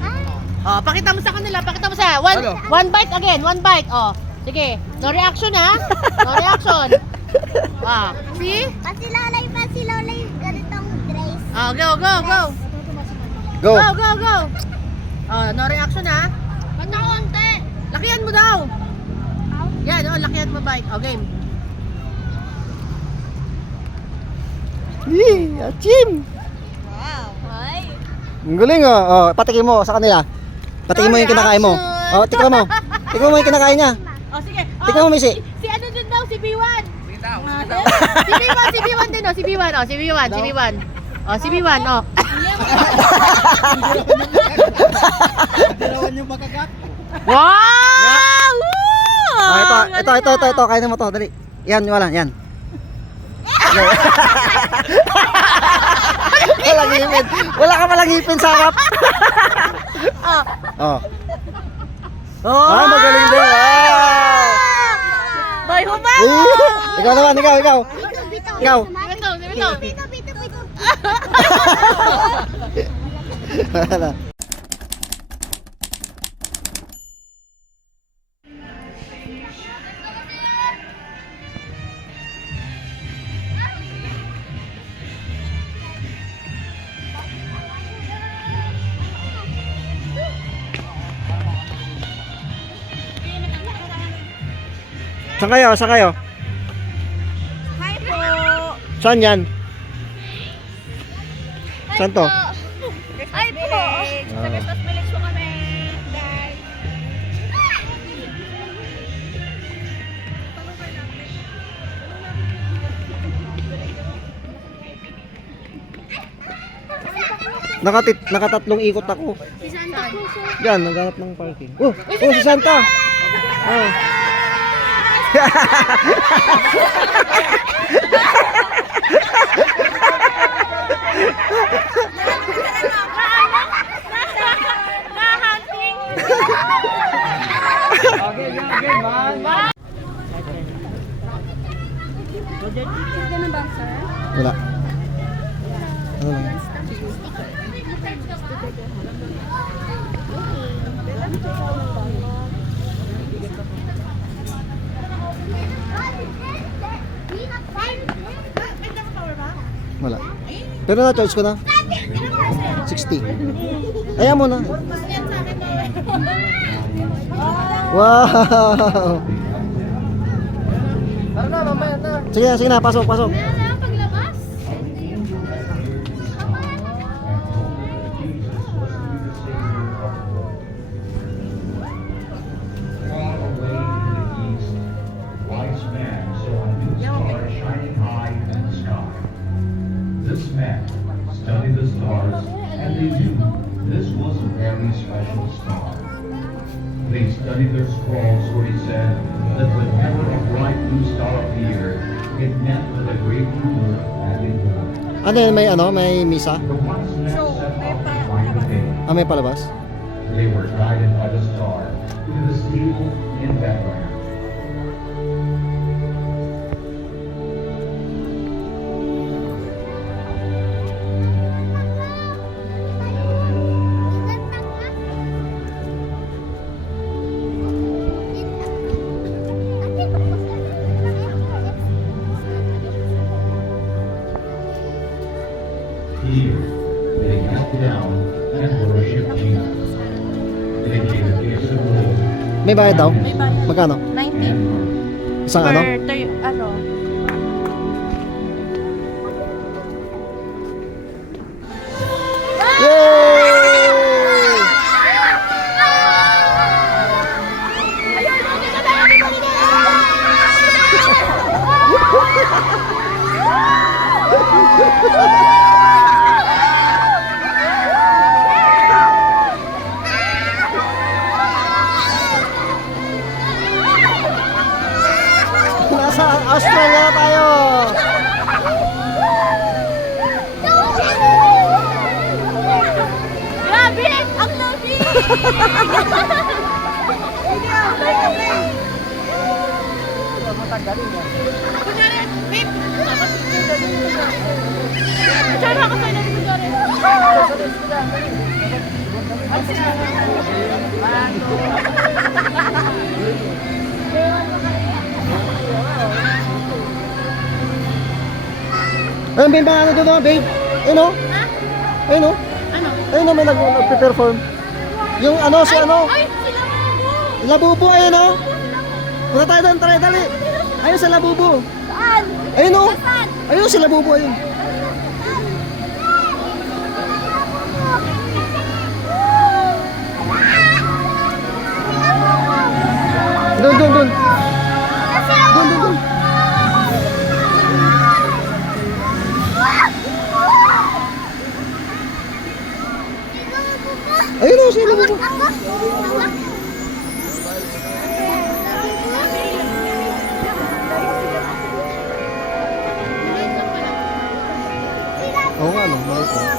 Ah! Oh, pakita mo sa kanila, pakita mo sa one bite again, one bite. Oh. Sige, no reaction ha? No reaction. Ah, see? Pasilolay. Ganitong dress. Oh, go. Go. Go. Oh, no reaction ha? Ba't na konti? Lakihan mo daw. Yan, oh, lakihan mo bite. Oh, game. Achim. Wow. Ay. Ang galing ah. Oh, patikin mo sa kanila. Patikin mo yung kinakain mo. Oh, tikman mo. Tikman mo yung kinakain niya. Oh, sige. Oh, Tikman mo, Missy. Si ano din daw, si B1. Si B1 din, oh. Si B1, oh. Si B1. Oh, si B1, oh. Dalawan yung makagat. Wow! Oh, ito. Kainin mo to. Dali. Yan, wala. Yan. Walang ngipin. Wala ka palang ngipin sa harap. Oh. Ah, magaling din. Wow! Boy, humaba! Ikaw naman, ikaw. Ikaw. Bito. Wala na. Saan kayo? Saan kayo? Hi po! Saan yan? Saan to? Ay po. Ah. Christmas village po kami, guys. Nakatatlong ikot ako. Si Santa Cruz. Diyan, naghanap ng parking. Oh, si Santa. Oh. Wala. Ano lang? Wala. Pero na-charge ko na. 60. Ayan mo na. Wow! Sige na, pasok. Paglabas. Wise man saw a new star shining high in the sky. This man studied the stars, and they knew this was a very special star. They studied their scrolls where he said that whenever a bright new star appeared, it meant that a great ruler had been born. Ano yan? May misa? The wise man set off to find the baby. May palabas? They were guided by the star to the stable in Bethlehem. Here, they knelt down and worshiped Jesus. They gave the gifts of gold May bayad daw? May bayad. Magkano? 19. Isang ano? ano? Yay! Nasa Australia na tayo! Grabe! Ang labi! Kunyari, babe! Kunyari ako sa'yo natin, kunyari. Ayun, may mga ano doon, babe? Ayun o? Ayun o? Ano? Ayun o, may nag-perform. Yung ano, si ano? Ay, sila mo! Labubo, ayun o? Punta tayo doon, tara, dali. Ayun sa Labubo. Saan? Ayun o. Saan? Ayun sa Labubo, ayun. Doon. Doon. Ayun o, sa Labubo. Oo nga, no, maliit lang.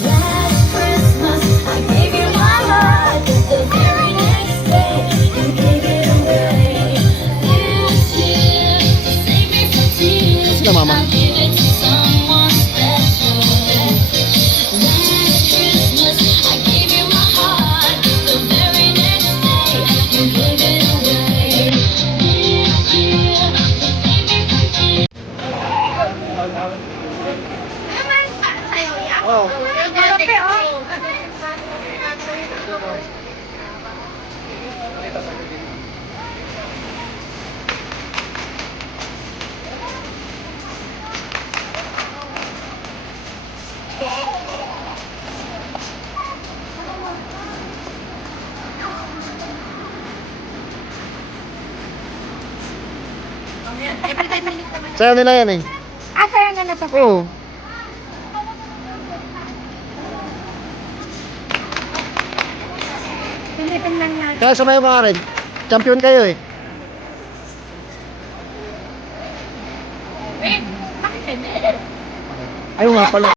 Last Christmas, I gave you my heart, but the very next day, you gave it away. This year, to save me from tears, Sino, Mama? I'll give it to someone special. Last Christmas, I gave you my heart, but the very next day, you gave it away. This year, to save me from tears. Oh. Sayo nila yan eh. Ah, sayang nga na to. Oo. Pinipin lang natin. Kaya sumayo ka rin. Champion kayo eh. Ayun nga pala.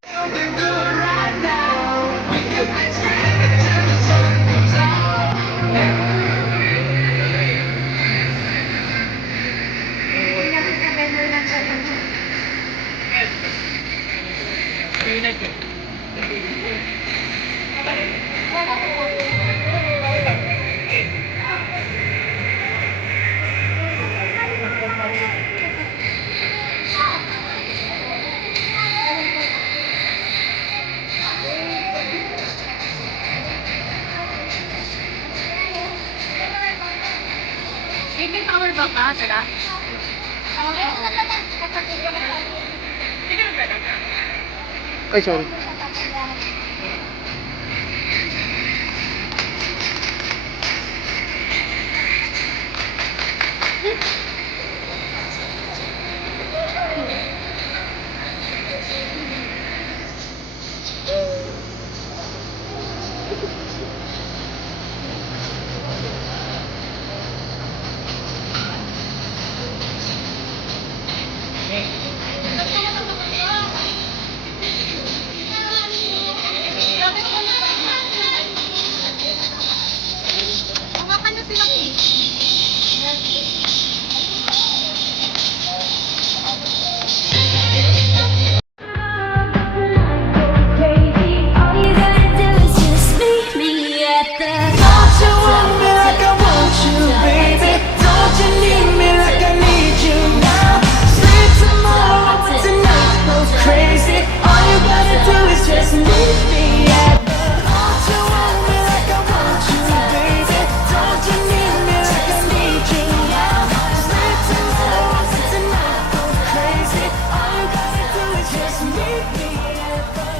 May power bank ka, tara. Ay, sorry. Crazy, all you gotta do is just meet me at the. Don't you want me like I want you, baby? Don't you need me like I need you now? Sleep tomorrow, but tonight go crazy. All you gotta do is just meet me at the. Don't you want me like I want you, baby? Don't you need me like I need you now? Sleep tomorrow, but tonight go crazy. All you gotta do is just meet me at the.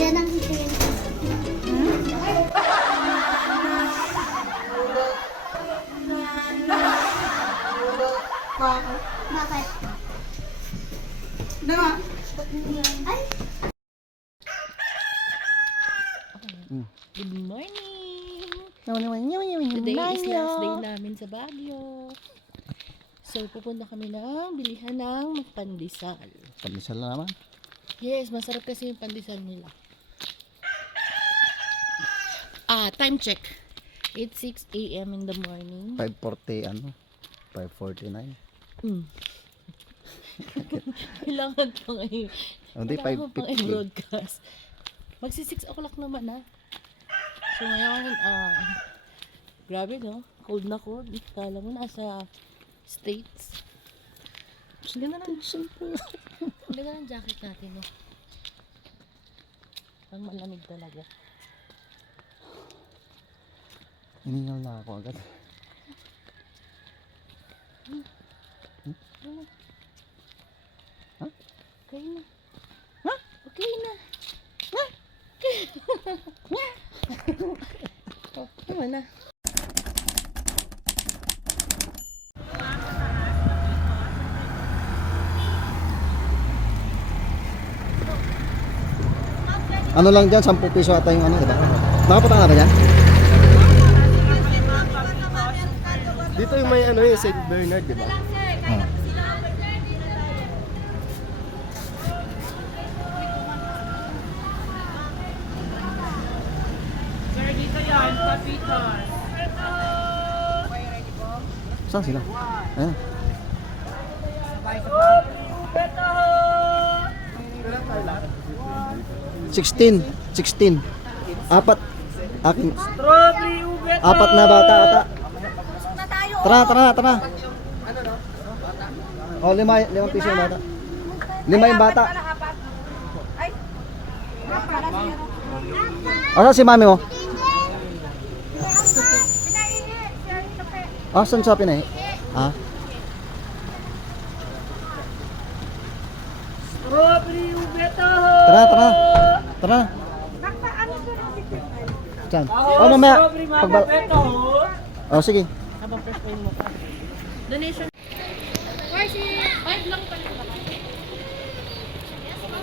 Yan ang hitingin ko. Bakit? Ay, Good morning! Today is last day namin sa Baguio. So, pupunta kami ng bilihan ng pandesal. Pandesal na naman. Yes, masarap kasi yung pandesal nila. Time check. It's 6 a.m. in the morning. 5:40 ano? 5:49. Kailangan pa ngayon. Hindi, Kailangan pa 5:50. broadcast. Magsi 6 o'clock naman na. So ngayon, grabe no? Cold na cold. Kala mo nasa States. Ganda ng ganda ng jacket natin no? Ang malamig talaga. Hiningal na ako agad. Okay na. Okay na. Tama na. Ano lang dyan, 10 piso ata yung ano, diba? Nakapunta ka na ba dyan? Dito yung may ano yung St. Bernard, di ba? Oh. Sir, dito yan, Papitas. Saan sila? Ayan. $16. Apat. Akin. Apat na bata ata. Tara. Oh, limang piso yung bata. 5 yung bata. Asa si mami mo? Ah, saan sa pinay? Ah? Tara. Saan? Oh, mamaya. Oh, sige. Habang first time mo pa. Donation. Where's it? 5 lang pala.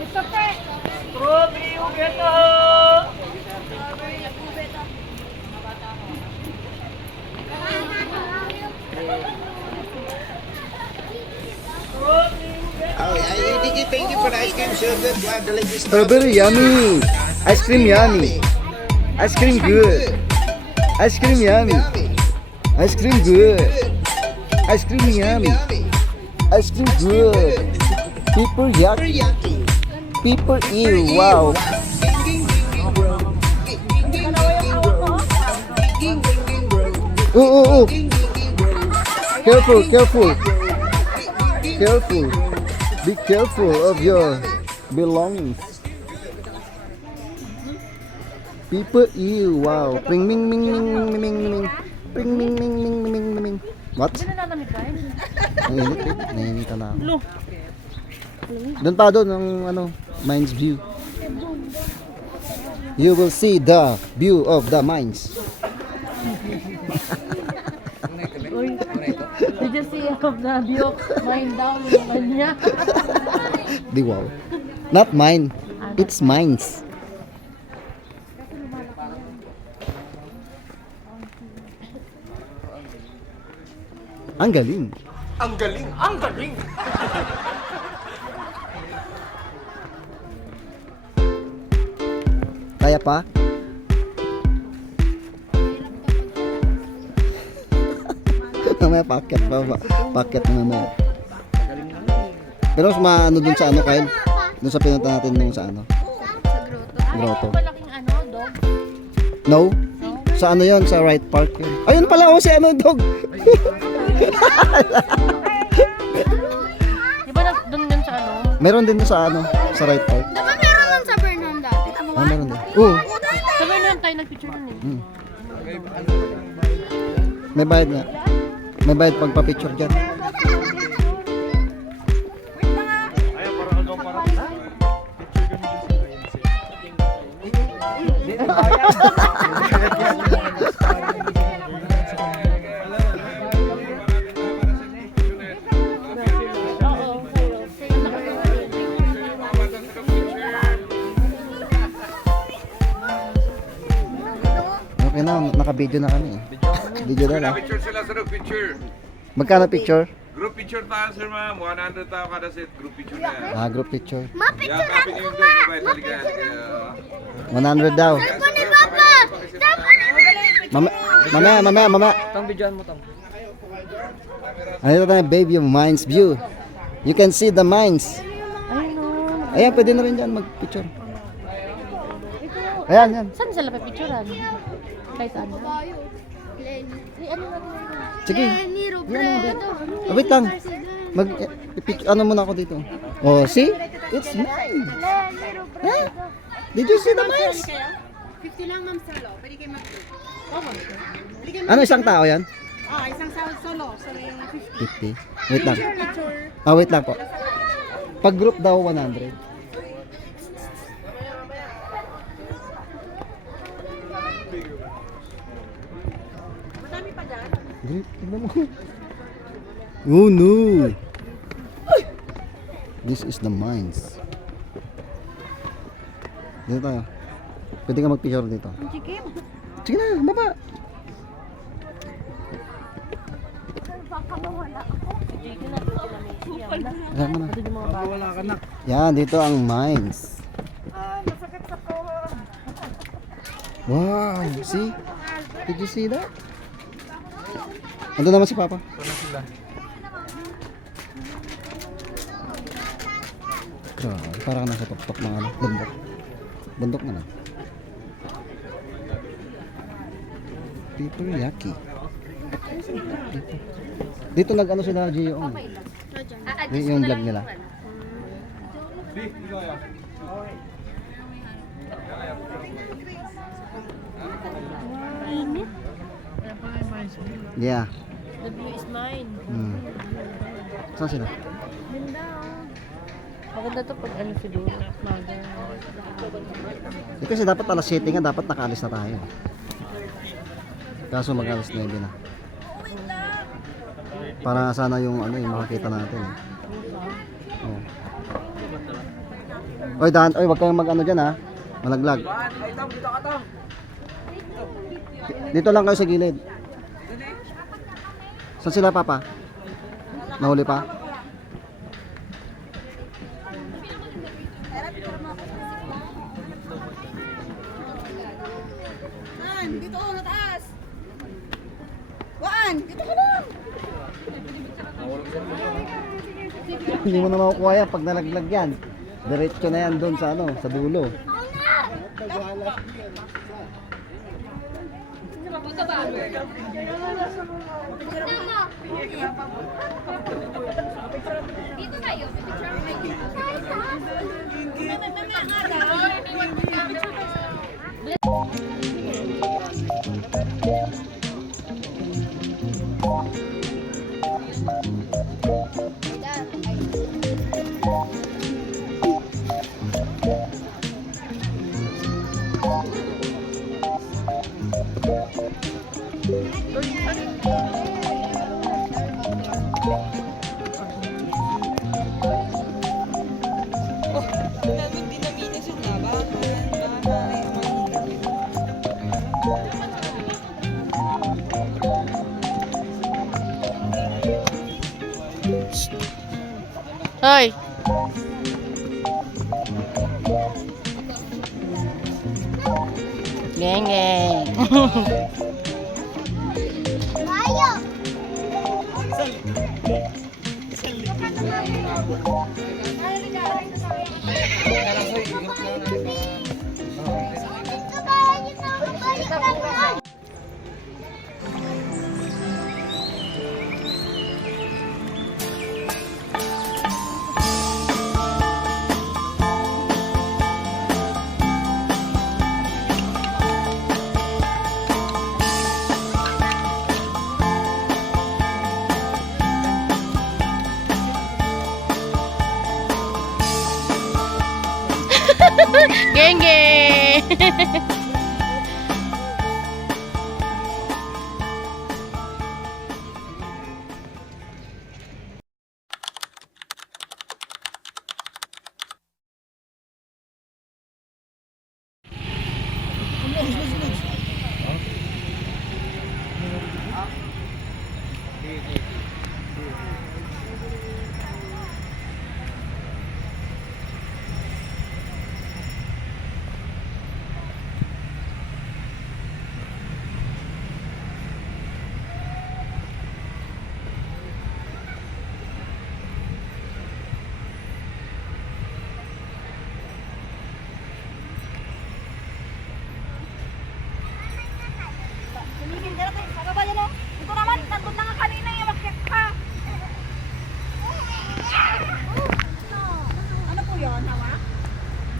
Ito pe. Thank you for the ice cream, so good. Wow, delicious. Oh, very yummy. Ice cream yummy. Ice cream good. Ice cream yummy. Ice cream good. Ice cream yummy. Ice cream good. People yucky. People ew. Wow. Oh. Careful. Be careful of your belongings. People ew. Wow. Pring ming ming ming ming ming ming. Pring ming ming ming ming ming ming. What? Nainit na ako. Doon pa doon ang ano, mines view. You will see the view of the mines. Did you see of the view of mine down yung kanya? Di wow. Not mine. It's mines. Ang galing. Ang galing! Kaya pa? Mamaya packet pa ba? Packet na mamaya. Pero mas maano dun sa ano, Kyle? Dun sa pinunta natin nung sa ano? Grotto. Malaking ano, dog. No? Sa ano yon? Sa right park yun. Ayun pala, oh, si ano, dog. Di ba doon yun sa ano? Meron din sa ano, sa right park. Diba meron lang sa Bernham dati? Ah, meron din. Oh, Sabi na tayo nagpicture dun eh. may bayad nga. May bayad pagpa-picture dyan. Okay na, naka-video na kami. Video na lang. Picture sila sa picture. Magkano picture? Group picture tayo sir ma'am. 100 tayo kada set. Group picture na yan. Ah, group picture. Mapicture copy ako niyo ma! doon. Sabay talikan. 100 daw. Cellphone ni Papa! Cellphone ni Mamaya. Tang videoan mo tang. Ano ito na, baby, mines view. You can see the mines. Ayan, pwede na rin dyan mag-picture. Ayan, yan. Saan sila papicturean? Kahit ano? Ano na Sige. Lenny Robredo. Oh, wait lang. Ano muna ako dito. Oh, see? It's mine. Lenny Robredo. Did you see the mines? 50 lang ma'am solo. Pwede kayo mag-2. Ano, isang tao yan? Isang solo. Solo yung 50. 50. Wait lang. Picture. Wait lang po. Pag group daw, 100. Madami pa dyan. Tignan mo. Oh no! This is the mines. Dito tayo. Pwede ka mag-picture dito. Sige. Sige na, baba. Alam mo na. Yan, dito ang mines. Wow, see? Did you see that? Ando naman si Papa. Grabe, parang nasa tuktok ng ano, bundok. Bundok naman. People yucky. Dito nag-ano sila, Gio. Yung vlog nila. Yeah. The view is mine. Saan sila? Maganda to pag ano siguro. Kasi dapat alas 7 nga, dapat nakaalis na tayo. Kaso mag-alas 9 na. Para sana yung ano yung makakita natin. Oh. Oy, Dan, oy, wag kayong mag-ano diyan ha. Malaglag. Dito lang kayo sa gilid. Saan sila, Papa? Nahuli pa? Dito na taas. Waan, dito ka lang. Hindi mo na makukuha yan pag nalaglag yan. Diretso na yan doon sa ano, sa dulo. Dito tayo. Hoy! Geng geng. Tayo. Geng geng. Ito naman, nandun na nga kanina yung makyat ka. Ano po yun, hawa?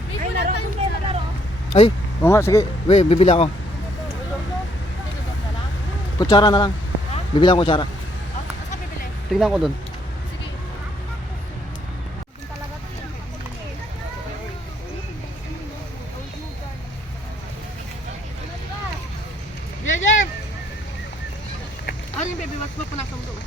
Ay, laro. May laro. Ay, oo nga, sige. Wait, bibili ako. Kutsara na lang. Bibili ako kutsara. Saan bibili? Tignan ko dun. Jejem! Ano yung baby watch mo? Punasan doon.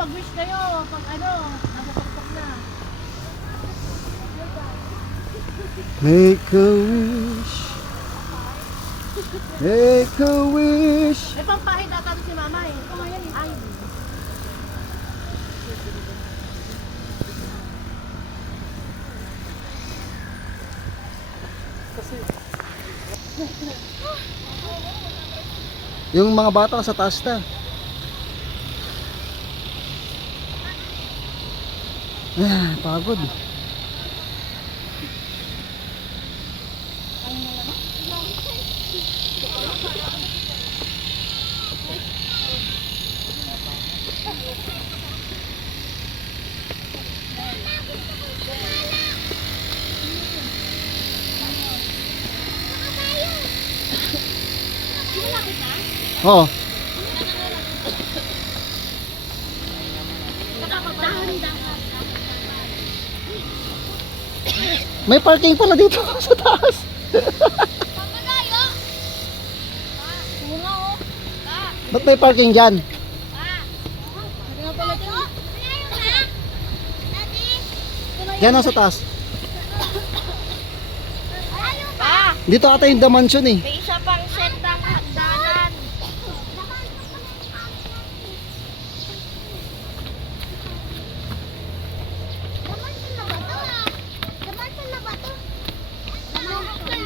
mag-wish kayo. Pag ano, napapagpak na. Make a wish. Make a wish. May pampahid ata si mama eh. Ito ngayon eh. Ay. Yung mga bata sa taas na. Pagod. Oo. May parking pala dito sa taas. Ba't may parking dyan? Yan ang sa taas. Dito ata yung The Mansion eh. May isa pang set ng hagdanan.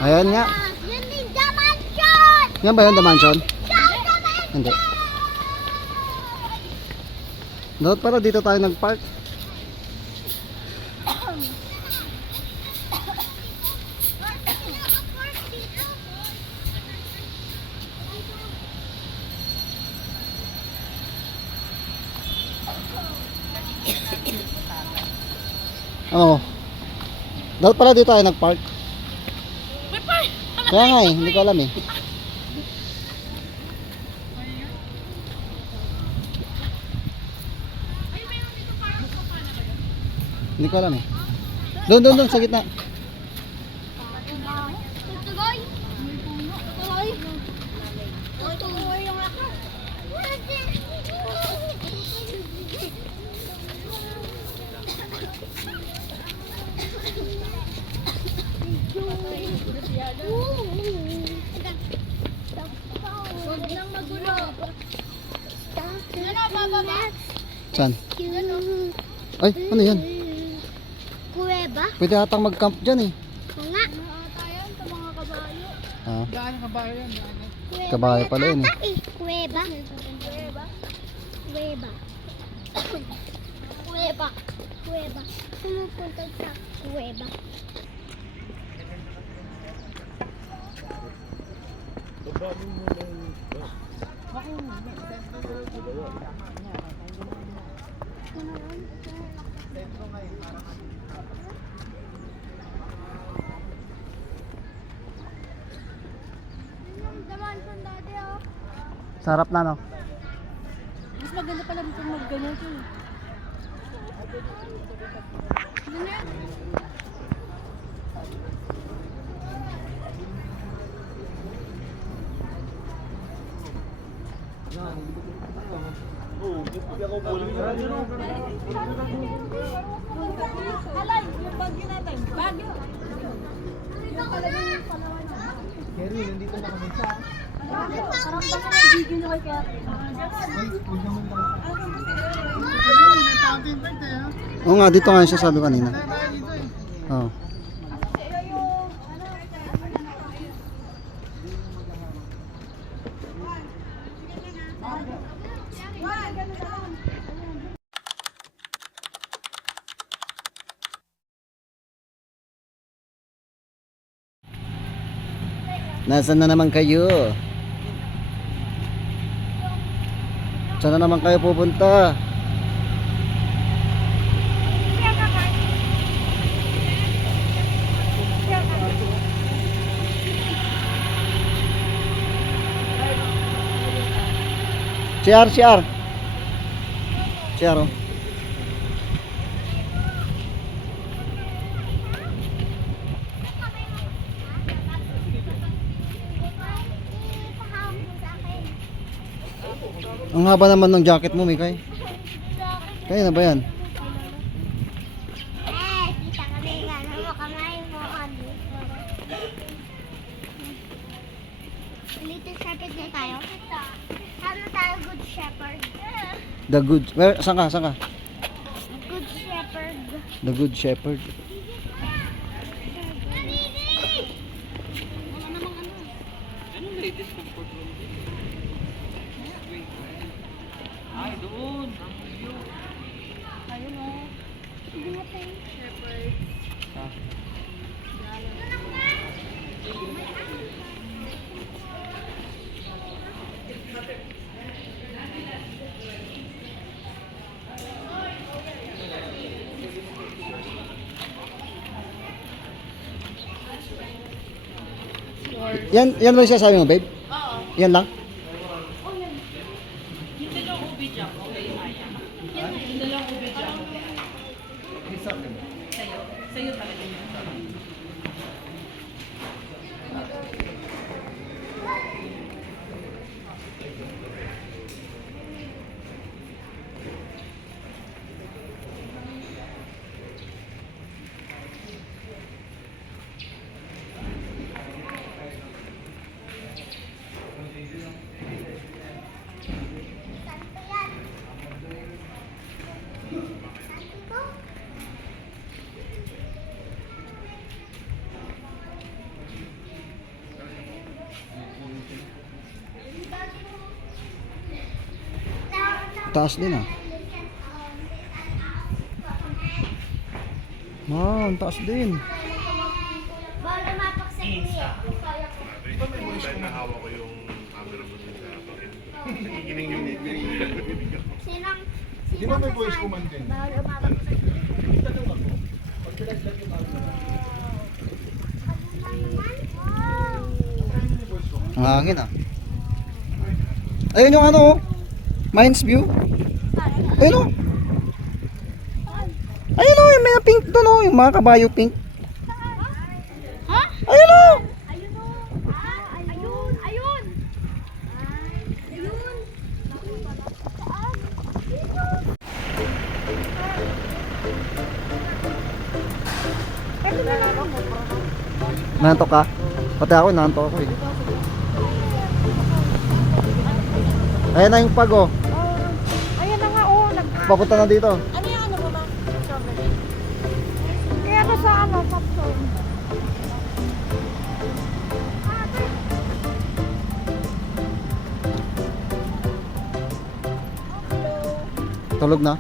Ayan nga. Yan din, The Mansion! Yan ba yun, The Mansion? Hindi. Dapat pala dito tayo nag-park. Oo. Dapat pala dito tayo nag-park. Kaya nga eh, hindi ko alam eh. Hindi ko alam eh. Doon sa gitna. Tutuloy. Tutuloy. Tutuloy yung ako. Huwag nang magulo. Ano, bababa? Saan? Ay, ano yan? Kuweba? Pwede atang mag-camp dyan eh. Oo nga. Tayo sa mga kabayo. Ah, Gaano kabayo yan? kabayo pala yun eh. Ata eh. Kuweba. Kuweba. Kuweba. Kuweba. Kuweba. Pumupunta sa kuweba. Sarap na no? Mas maganda pala dito mag-ganito eh. Alay, yung bagyo natin. Bagyo. Yung talaga yung palawan niya. Kerry, nandito na kami sa... Parang baka nag-video na kaya. Oo nga, dito nga siya sabi kanina. Oo. Nasaan na naman kayo? Saan na naman kayo pupunta? CR oh. Ang haba naman ng jacket mo, Mikay. Kaya na ba yan? Kita kami nga mo kamay mo kami. Little shepherd na tayo. Ano tayo, good shepherd? The good... Where, saan ka? Saan ka? Good shepherd. The good shepherd. Yan ba yung sinasabi mo, babe? Oo. Yan lang? Yung dalawang ubi dyan, okay, Aya. Yung dalawang ubi dyan. Sa'yo. Sa'yo talaga yan. Taas din ah. Man, taas din. Bawal umapak sa kuya. Sinang... Di ba may voice command din? Bawal umapak sa kuya. Ang hangin ah. Ayun yung ano oh. Mines view. Ayun oh. Ayun oh, yung may pink doon oh, yung mga kabayo pink. Ha? Ayun oh. Ayun o. Ayun. Ayun. Ayun. Nantok ka? Pati ako, nantok ako eh. Ayan na yung pag oh. Ayan na nga, oh. Papunta na dito. Ano yung ano mo ba? Strawberry. Kaya ano sa ano, popcorn. Tulog na.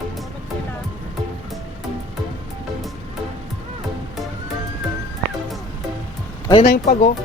Ayun na yung pag oh.